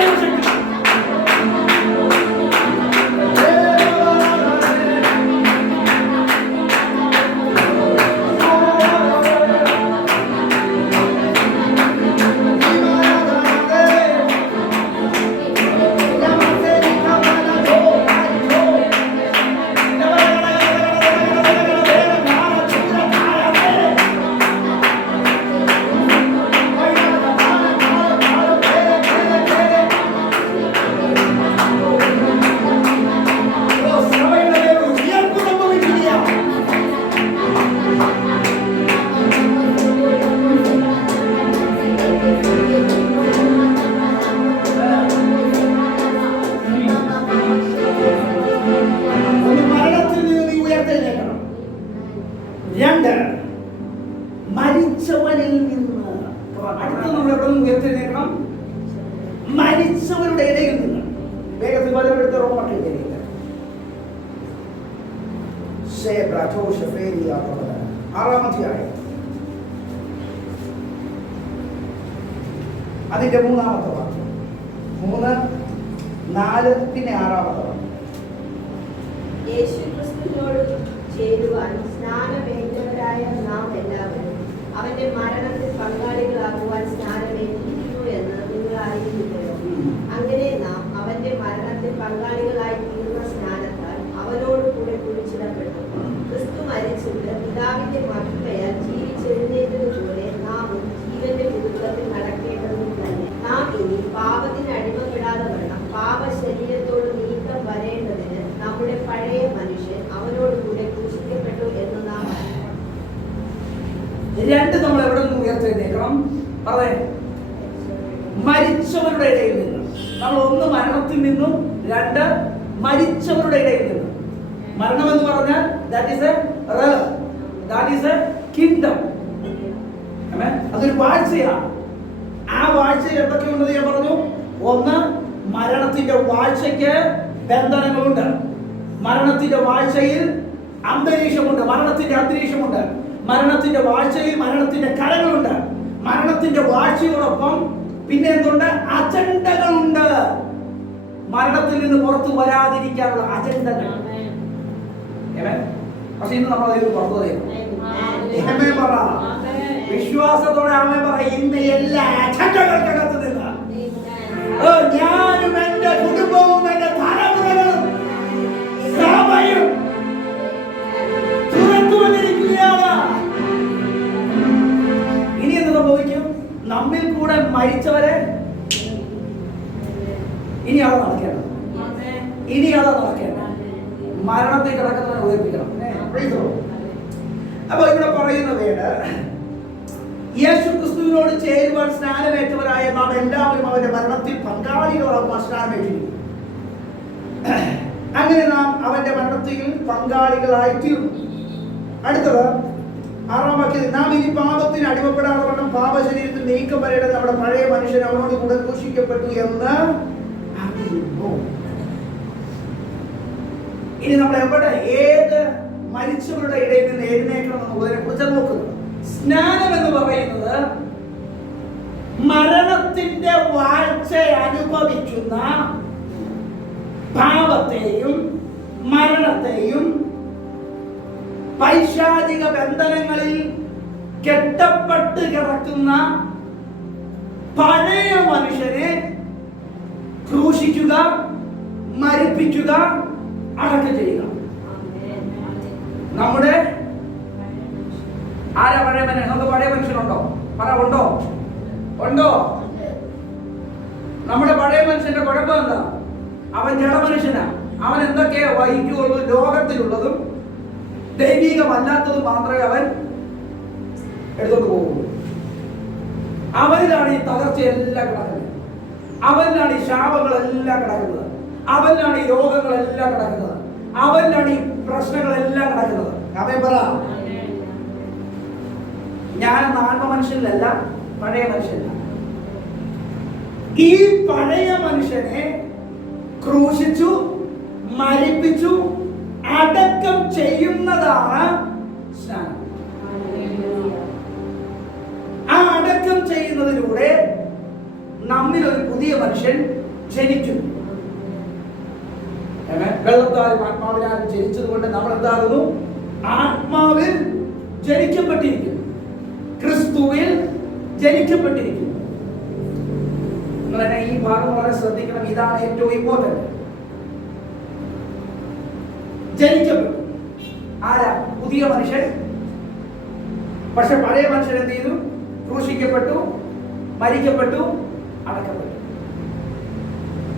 രണ്ട്, മരിച്ചവനിൽ നിന്ന്. അടുത്ത നമ്മൾ എവിടെ നിന്ന് ഉയർത്തെഴുന്നേൽക്കണം? മരിച്ചവരുടെ ഇടയിൽ നിന്ന്. വേഗത്തിൽ പലരെടുത്ത റോമട്ടില്ല. ആറാം അധ്യായം അതിന്റെ 3-ാമത്തെ വാക്യം. 3, 4 പിന്നെ 6-ാമത്തെ വാക്യം. യേശുക്രിസ്തുവിനോട് ചേരുവാൻ സ്നാനമേറ്റവരായ നാം എല്ലാവരും അവന്റെ മരണത്തിൽ പങ്കാളികളാകുവാൻ സ്നാനമേറ്റിരിക്കുന്നു എന്ന് നിങ്ങൾ അറിയുന്നില്ലയോ? അങ്ങനെ നാം അവന്റെ മരണത്തിൽ പങ്കാളികളായി തീർന്ന സ്നാനത്താൽ അവനോട് കൂടെ കുഴിച്ചിടപ്പെട്ടു. ക്രിസ്തു മരിച്ചിട്ട് പിതാവിന്റെ മഹിമയാൽ ജീവിച്ചെഴുന്നേറ്റതുപോലെ നാമും ജീവന്റെ പുതുക്കത്തിൽ നടക്കേണ്ടതും തന്നെ. നാം ഇനി പാപത്തിന് അടിമപ്പെടാതെ വേണം പാപ ശരീരത്തോട് നീക്കം വരേണ്ടതിന് നമ്മുടെ പഴയ മനുഷ്യൻ അവനോട് കൂടെ ക്രൂശിക്കപ്പെട്ടു എന്ന് നാം അറിയണം. രണ്ട്, നമ്മൾ എവിടെ നിന്ന് ഉയർത്തെഴുന്നേൽക്കണം? പറയാം, മരിച്ചവരുടെ ഇടയിൽ നിന്ന്. നമ്മൾ 1 മരണത്തിൽ നിന്നും, 2 മരിച്ചവരുടെ ഇടയിൽ നിന്നും. മരണം എന്ന് പറഞ്ഞാൽ that is a realm, that is a kingdom. അതൊരു വാഴ്ചയാണ്. ആ വാഴ്ചയിൽ എന്തൊക്കെയുണ്ടെന്ന് ഞാൻ പറഞ്ഞു. 1, മരണത്തിന്റെ വാഴ്ചയ്ക്ക് ബന്ധനങ്ങളുണ്ട്. മരണത്തിന്റെ വാഴ്ചയിൽ അന്തരീക്ഷമുണ്ട്. മരണത്തിന്റെ അന്തരീക്ഷമുണ്ട്. മരണത്തിന്റെ വാഴ്ചയിൽ മരണത്തിന്റെ കരങ്ങളുണ്ട്. മരണത്തിന്റെ വാഴ്ചയോടൊപ്പം പിന്നെ എന്തുണ്ട്? അജണ്ടകളുണ്ട്. മരണത്തിൽ നിന്ന് പുറത്തു വരാതിരിക്കാനുള്ള അജണ്ടകൾ. പക്ഷെ ഇന്ന് നമ്മൾ അതിൽ പുറത്തു തരും. വിശ്വാസത്തോടെ ആമേൻ പറ. ഇന്ന് എല്ലാ അജണ്ടകൾക്കകത്ത് നിന്ന് ഞാനും എന്റെ കുടുംബവും എന്റെ തലമുറകളും സഭയും തുറന്നു വന്നിരിക്കുകയാണ്. ഇനി എന്ത് സംഭവിക്കും? നമ്മിൽ കൂടെ മരിച്ചവരെ ഇനി അവിടെ നടക്കണം. ഇനി അവിടെ നടക്കണം. മരണത്തിൽ കിടക്കുന്നവരെ ഉയർപ്പിക്കണം. അപ്പൊ ഇവിടെ പറയുന്ന വേണ്ട, യേശുക്രിസ്തുവിനോട് ചേരുവാൻ സ്നാനമേറ്റവരായ നാം എല്ലാവരും അവന്റെ മരണത്തിൽ പങ്കാളികളാകുവാൻ സ്നാനമേറ്റിരിക്കുന്നു. അങ്ങനെ നാം അവന്റെ മരണത്തിൽ പങ്കാളികളായി തീർന്നു. അടുത്തത് 6-ാം വാക്യത്തിൽ, നാം ഇനി പാപത്തിന് അടിമപ്പെടാതെ വണ്ണം പാപശരീരത്തിൽ നീക്കം വരേണ്ടത് നമ്മുടെ പഴയ മനുഷ്യൻ അവനോട് കൂടെ ക്രൂശിക്കപ്പെട്ടു എന്ന് അറിയുന്നു. ഇനി നമ്മൾ എവിടെ, ഏത് മരിച്ചവരുടെ ഇടയിൽ നിന്ന് എഴുന്നേൽക്കണം എന്നുള്ളതിനെ കുറിച്ച് നോക്കുന്നത്. സ്നാനം എന്ന് പറയുന്നത് മരണത്തിന്റെ വാഴ്ച അനുഭവിക്കുന്ന പാപത്തെയും മരണത്തെയും പൈശാചിക ബന്ധനങ്ങളിൽ കെട്ടപ്പെട്ട് കിടക്കുന്ന പഴയ മനുഷ്യനെ ക്രൂശിക്കുക, മരിപ്പിക്കുക, അടക്കം ചെയ്യുക. നമ്മുടെ ആരാ പഴയ മനുഷ്യൻ? നമുക്ക് പഴയ മനുഷ്യനുണ്ടോ? പറ, ഉണ്ടോ? ഉണ്ടോ? നമ്മുടെ പഴയ മനുഷ്യന്റെ കുഴപ്പം എന്താ? അവൻ ജഡമനുഷ്യനാ. അവൻ എന്തൊക്കെ വഹിക്കുള്ളൂ? ലോകത്തിലുള്ളതും ദൈവികമല്ലാത്തതും മാത്രമേ അവൻ എടുത്തോണ്ട് പോകുള്ളൂ. അവനിലാണ് ഈ തകർച്ചയെല്ലാം കിടക്കുന്നത്. അവനിലാണ് ഈ ശാപങ്ങളെല്ലാം കിടക്കുന്നത്. അവനിലാണ് ഈ രോഗങ്ങളെല്ലാം കിടക്കുന്നത്, അവനിലാണ് ഈ പ്രശ്നങ്ങളെല്ലാം കിടക്കുന്നത്. അവൻ പറ, ഞാൻ ആത്മ മനുഷ്യനിലല്ല, പഴയ മനുഷ്യനില്ല. ഈ പഴയ മനുഷ്യനെ ക്രൂശിച്ചു, മരിപ്പിച്ചു, അടക്കം ചെയ്യുന്നതാണ് സ്നാനം. ആ അടക്കം ചെയ്യുന്നതിലൂടെ നമ്മിൽ ഒരു പുതിയ മനുഷ്യൻ ജനിക്കുന്നു. വെള്ളത്താലും ആത്മാവിനാലും ജനിച്ചതുകൊണ്ട് നമ്മൾ എന്താകുന്നു? ആത്മാവിൽ ജനിക്കപ്പെട്ടിരിക്കുന്നു, ക്രിസ്തുവിൽ ജനിക്കപ്പെട്ടിരിക്കുന്നു. നിങ്ങൾ തന്നെ ഈ ഭാഗം വളരെ ശ്രദ്ധിക്കണം. ഇതാണ് ഏറ്റവും ഇമ്പോർട്ടന്റ്. ജനിക്കപ്പെട്ടു. ആരാ? പുതിയ മനുഷ്യൻ. പക്ഷെ പഴയ മനുഷ്യൻ എന്ത് ചെയ്തു? ക്രൂശിക്കപ്പെട്ടു, മരിക്കപ്പെട്ടു, അടക്കപ്പെട്ടു.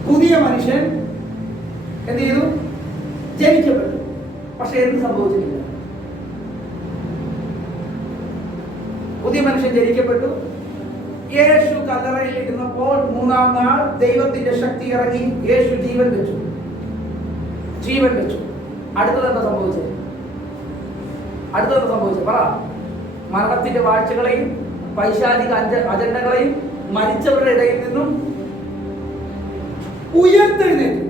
പുതിയ മനുഷ്യൻ എന്ത് ചെയ്തു? ജനിക്കപ്പെട്ടു. പക്ഷെ എന്ത് സംഭവിച്ചിട്ടില്ല? പുതിയ മനുഷ്യൻ ജനിക്കപ്പെട്ടു. യേശു കല്ലറയിൽ ഇരുന്നപ്പോൾ മൂന്നാം നാൾ ദൈവത്തിന്റെ ശക്തി ഇറങ്ങി, യേശു ജീവൻ വെച്ചു. അടുത്തത് എന്താ സംഭവിച്ചത്? പറ. മരണത്തിന്റെ വാഴ്ചകളെയും പൈശാചിക അജണ്ടകളെയും മരിച്ചവരുടെ ഇടയിൽ നിന്നും ഉയർത്തെഴുന്നേറ്റു.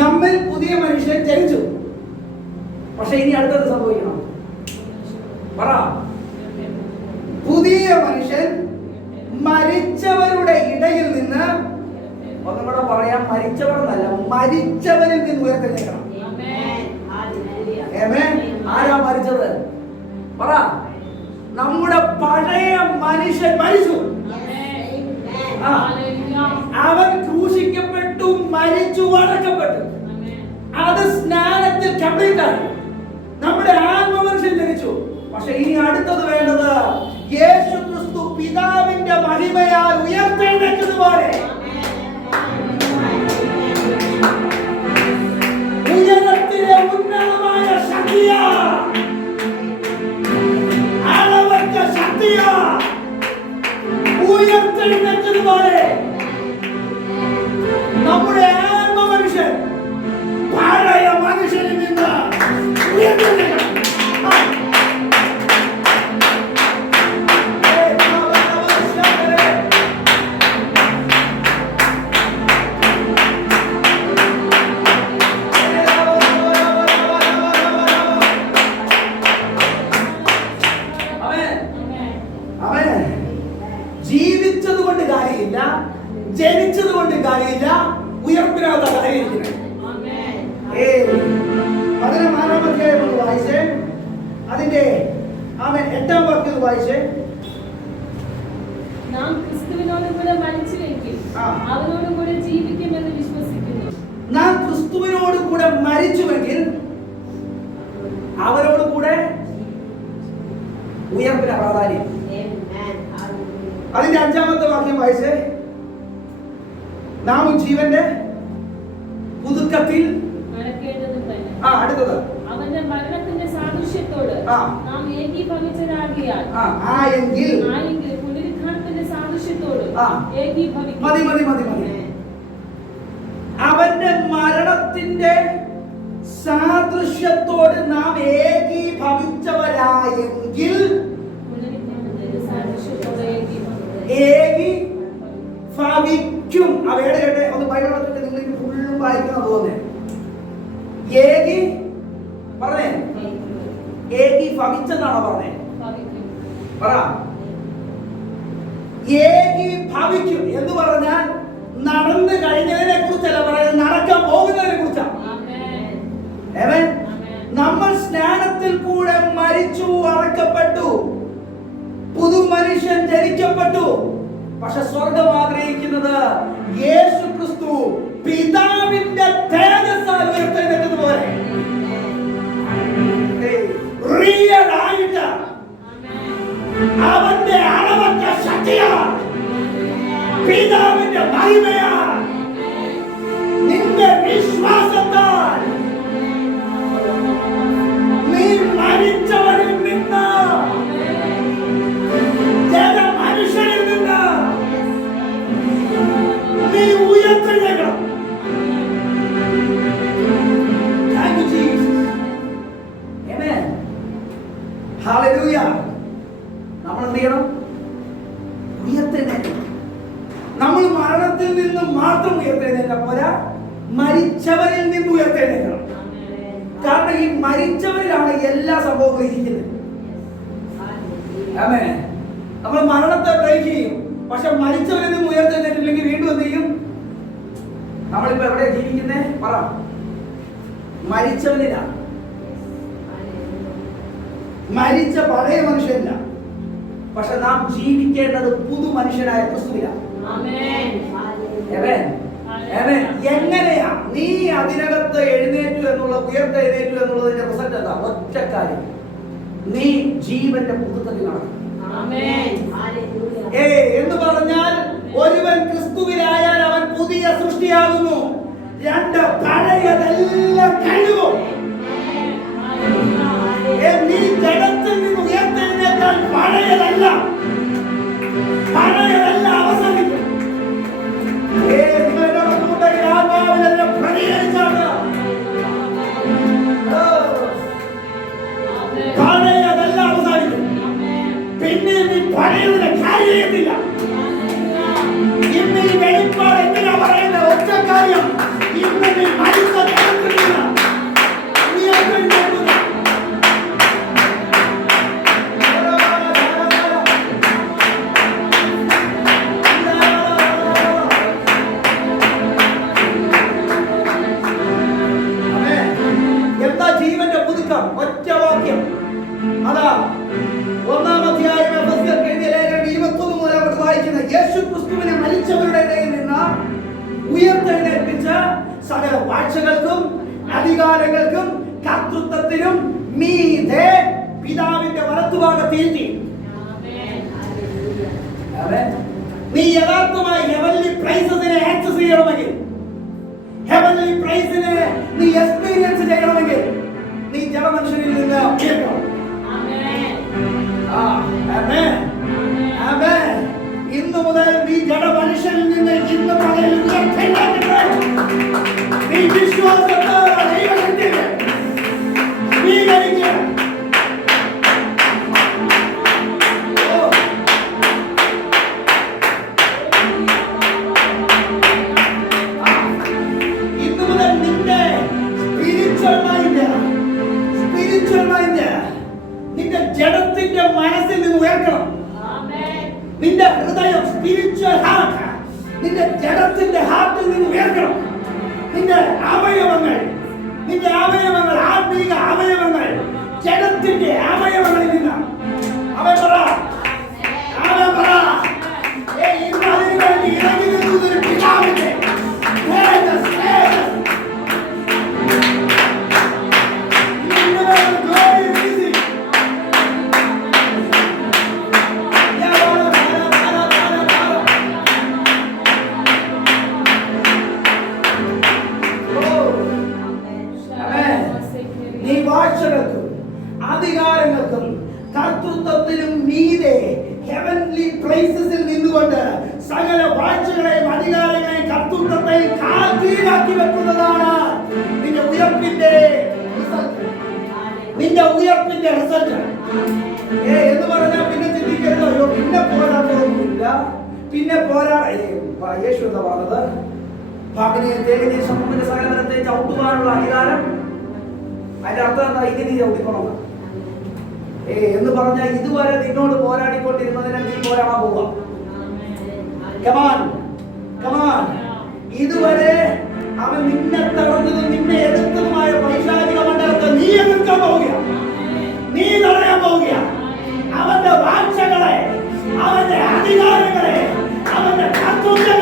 നമ്മിൽ പുതിയ മനുഷ്യൻ ജനിച്ചു. പക്ഷെ ഇനി അടുത്തത് സംഭവിക്കണം. പറ. പുതിയ മനുഷ്യൻ മരിച്ചവരുടെ ഇടയിൽ നിന്ന്, ഒന്നും കൂടെ പറയാം, മരിച്ചവർ എന്നല്ല, മരിച്ചവരിൽ നിന്ന് ഉയർത്തെഴുന്നേൽക്കണം. ആരാ മരിച്ചത്? പറ. നമ്മുടെ പഴയ മനുഷ്യൻ മരിച്ചു. അവൻ ക്രൂശിക്കപ്പെട്ടു, മരിച്ചു, അടക്കപ്പെട്ടു. അത് സ്നാനത്തിൽ കംപ്ലീറ്റ് ആയി. നമ്മുടെ ആത്മമനുഷ്യൻ ജനിച്ചു. പക്ഷെ ഇനി അടുത്തത് വേണ്ടത് യേശു ക്രിസ്തു പിതാവിന്റെ മഹിമയാൽ ഉയർത്തെഴുന്നേറ്റതുപോലെ ഉയരത്തിലെ ഉന്നതമായ ശക്തിയാ, അളവറ്റ ശക്തിയാ ഉയർത്തെഴുന്നേറ്റതുപോലെ നമ്മുടെ ആത്മമനുഷ്യൻ പഴയ മനുഷ്യനിൽ നിന്ന് ഉയർത്തെഴുന്നേൽക്കണം. ജീവിച്ചത് കൊണ്ട് കാര്യമില്ല, ജനിച്ചത് കൊണ്ട് കാര്യമില്ല, ഉയർപ്പിനാത്ത കാര്യമില്ല. 16-ാം അധ്യായം വായിച്ചേ, അതിന്റെ 8-ാം വാക്യം വായിച്ചേ. നാം ക്രിസ്തുവിനോട് കൂടെ മരിച്ചുവെങ്കിൽ അവനോട് കൂടെ ജീവിക്കുമെന്ന് വിശ്വസിക്കുന്നു. നാം ക്രിസ്തുവിനോട് കൂടെ മരിച്ചുവെങ്കിൽ അവരോട് കൂടെ ഉയർപ്പിന് പ്രാധാന്യം. അതിന്റെ 5-ാമത്തെ വാക്യം വായിച്ചേ. നാം ജീവന്റെ പുതുക്കത്തിൽ അടുത്തത് അവന്റെ മരണത്തിന്റെ സാദൃശ്യത്തോട് നാം ഏകീഭവിച്ചതാകിയാൽ പുനരുത്ഥാനത്തിന്റെ സാദൃശ്യത്തോട് ഏകീഭവിക്കും. മതി. അവന്റെ മരണത്തിന്റെ സാദൃശ്യത്തോട് നാം ഏകീഭവിച്ചവരായെങ്കിൽ ഏകീഭവിക്കും. അവയുടെ കേട്ടെ, ഒന്ന് ബൈബിളിൽ നിങ്ങൾ ഫുള്ളും വായിക്കുന്ന തോന്നേ. പറഞ്ഞേ, ഏകീഭവിച്ചെന്നാണോ പറഞ്ഞേ? പറ. ഏകീഭവിക്കും എന്ന് പറഞ്ഞാൽ നടന്നു കഴിഞ്ഞതിനെ കുറിച്ചല്ല പറയുന്നത്, നടക്കാൻ പോകുന്നതിനെ കുറിച്ചാണ്. നമ്മൾ സ്നാനത്തിൽ കൂടെ മരിച്ചു, അടക്കപ്പെട്ടു, പുതു മനുഷ്യൻ ജനിക്കപ്പെട്ടു. പക്ഷെ സ്വർഗം ആഗ്രഹിക്കുന്നത് യേശു ക്രിസ്തു പിതാവിന്റെ തേജസ്സാൽ ഉയർത്തെഴുന്നേറ്റതുപോലെ റിയൽ ആയിട്ട് അവന്റെ അളവറ്റ ശക്തിയാ, പിതാവിന്റെ മഹിമയാ, നിന്റെ വിശ്വാസത്താൽ നീ മരിച്ചവരിൽ നിന്ന്, മനുഷ്യനിൽ നിന്ന് നീ ഉയർത്തെഴുന്നേൽക്കണം. മരിച്ചവരിൽ നിന്ന് ഉയർത്തെഴുന്നേൽക്കണം. കാരണം ഈ മരിച്ചവരിലാണ് എല്ലാ സംഭവങ്ങളും ഇരിക്കുന്നത്. ആമേൻ. നമ്മൾ മരണത്തെ ബ്രേക്ക് ചെയ്യും, പക്ഷെ മരിച്ചവരിൽ നിന്ന് ഉയർത്തെഴുന്നേറ്റില്ലെങ്കിൽ വീണ്ടും എന്ത് ചെയ്യും? നമ്മളിപ്പോ എവിടെ ജീവിക്കുന്നേ? പറ. മരിച്ചവനിലാണ്. മരിച്ച പഴയ മനുഷ്യനില്ല, പക്ഷെ നാം ജീവിക്കേണ്ടത് പുതു മനുഷ്യനായ ക്രിസ്തുവിലാണ്. എങ്ങനെയാ നീ അതിനകത്ത് എഴുന്നേറ്റു എന്നുള്ള ഉയർത്തെഴുന്നേറ്റു എന്നുള്ളതിന്റെ റിസൾട്ട് എന്താ? ഒറ്റ കാര്യം, നീ ജീവന്റെ പുതുക്കത്തിൽ നടക്കും. എന്ന് പറഞ്ഞാൽ ഒരുവൻ ക്രിസ്തുവിലായാൽ അവൻ പുതിയ സൃഷ്ടിയാകുന്നു. രണ്ട്, പഴയതെല്ലാം കഴിവും. നീ ജഡത്തിൽ നിന്ന് ഉയർത്തെഴുന്നേറ്റാൽ പഴയതല്ല അവസാനിക്കും. പഴയതെല്ലാം അവസാനിക്കും. പിന്നെ നീ പഴയതിനെ കാര്യത്തില്ല. ഇന്ന് ഈ വെളിപ്പാട് എന്തിനാ പറയുന്ന ഒറ്റ കാര്യം, ഇന്ന് നീ മരിച്ച കേൾക്കുന്നില്ല. നീ എന്താ ജീവന്റെ പുതുക്കം? ഒറ്റ വാക്യം. അതാ 1-ാം അധ്യായം എഫെസ്യർക്ക് എഴുതിയ ലേഖനം 21 മുതൽ അവിടെ വായിക്കുന്ന യേശു ക്രിസ്തുവിനെ മരിച്ചവരുടെ ഇടയിൽ നിന്ന് ഉയർത്തെഴുന്നേൽപ്പിച്ച സകല വാഴ്ചകൾക്കും അധികാരങ്ങൾക്കും കർത്തൃത്വത്തിനും മീതെ പിതാവിന്റെ വലത്തുഭാഗത്തിരുത്തി. നീ യഥാർത്ഥമായി ഹെവൻലി പ്രൈസസിനെ ആക്സസ് ചെയ്യണമെങ്കിൽ, ഹെവൻലി പ്രൈസിനെ നീ എക്സ്പീരിയൻസ് ചെയ്യണമെങ്കിൽ നീ ജഡമനുഷ്യനിൽ നിന്ന് ഉയരണം. ഇന്നു മുതൽ നീ ജഡമനുഷ്യനിൽ നിന്ന് ഇന്ന് പകൽ ഉയർത്തെഴുന്നേൽക്കട്ടെ. നീ വിശ്വാസത്തോടെ ദൈവത്തെ സ്വീകരിക്കുക. ഇന്നു മുതൽ നിന്റെ സ്പിരിച്വൽ മൈൻഡ് നിന്റെ ജഡത്തിന്റെ മനസ്സിൽ നിന്ന് ഉയർക്കണം. നിന്റെ ഹൃദയം, സ്പിരിച്വൽ ഹാർട്ട്, നിന്റെ ജഡത്തിന്റെ ഹാർട്ടിൽ നിന്ന് ഉയർക്കണം. നിന്റെ അവയവങ്ങൾ ആത്മീക അവയവങ്ങൾ ജഡത്തിന്റെ അവയവങ്ങളിൽ നിന്ന് അവൻ പറ ഇന്ന് അതിനു വേണ്ടി ഇറങ്ങി നിൽക്കുന്നൊരു പിതാവിന്റെ അധികാരങ്ങൾക്കും കർത്തൃത്വത്തിനും മീതെ ഹെവൻലി പ്ലേസസിൽ നിന്നുകൊണ്ട് സകല വാഴ്ചകളെയും അധികാരങ്ങളെയും കർത്തൃത്വത്തെയും കാൽക്കീഴാക്കി വെക്കുന്നതാണ് നിന്റെ ഉയർപ്പിന്റെ റിസൾട്ട്. എന്ന് പറഞ്ഞാൽ പിന്നെ ചിന്തിക്കരുതോ, പിന്നെ പോരാട്ടമൊന്നുമില്ല, പിന്നെ യേശു എന്താ പറഞ്ഞത്? ഭാഗിനെ തേടിനെ സമൂഹത്തിന്റെ സകലത്തെ ചവിട്ടുവാനുള്ള അധികാരം. അതിന്റെ അർത്ഥം എന്താ? ഇനി നീ ചവിട്ടിക്കൊള്ളണം എന്ന് പറഞ്ഞാൽ ഇതുവരെ നിന്നോട് പോരാടിക്കൊണ്ടിരുന്നതിനെ നീ പോരാടാൻ പോവുക. ഇതുവരെ അവൻ നിന്നെ തടഞ്ഞതും നിന്നെ എതിർത്തതുമായ പൈശാചിക മണ്ഡലത്തെ നീ എതിർക്കാൻ പോവുക, നീ തടയാൻ പോവുക. അവന്റെ വാഴ്ചകളെ, അവന്റെ അധികാരങ്ങളെ, അവന്റെ കർത്തൃത്വങ്ങളെ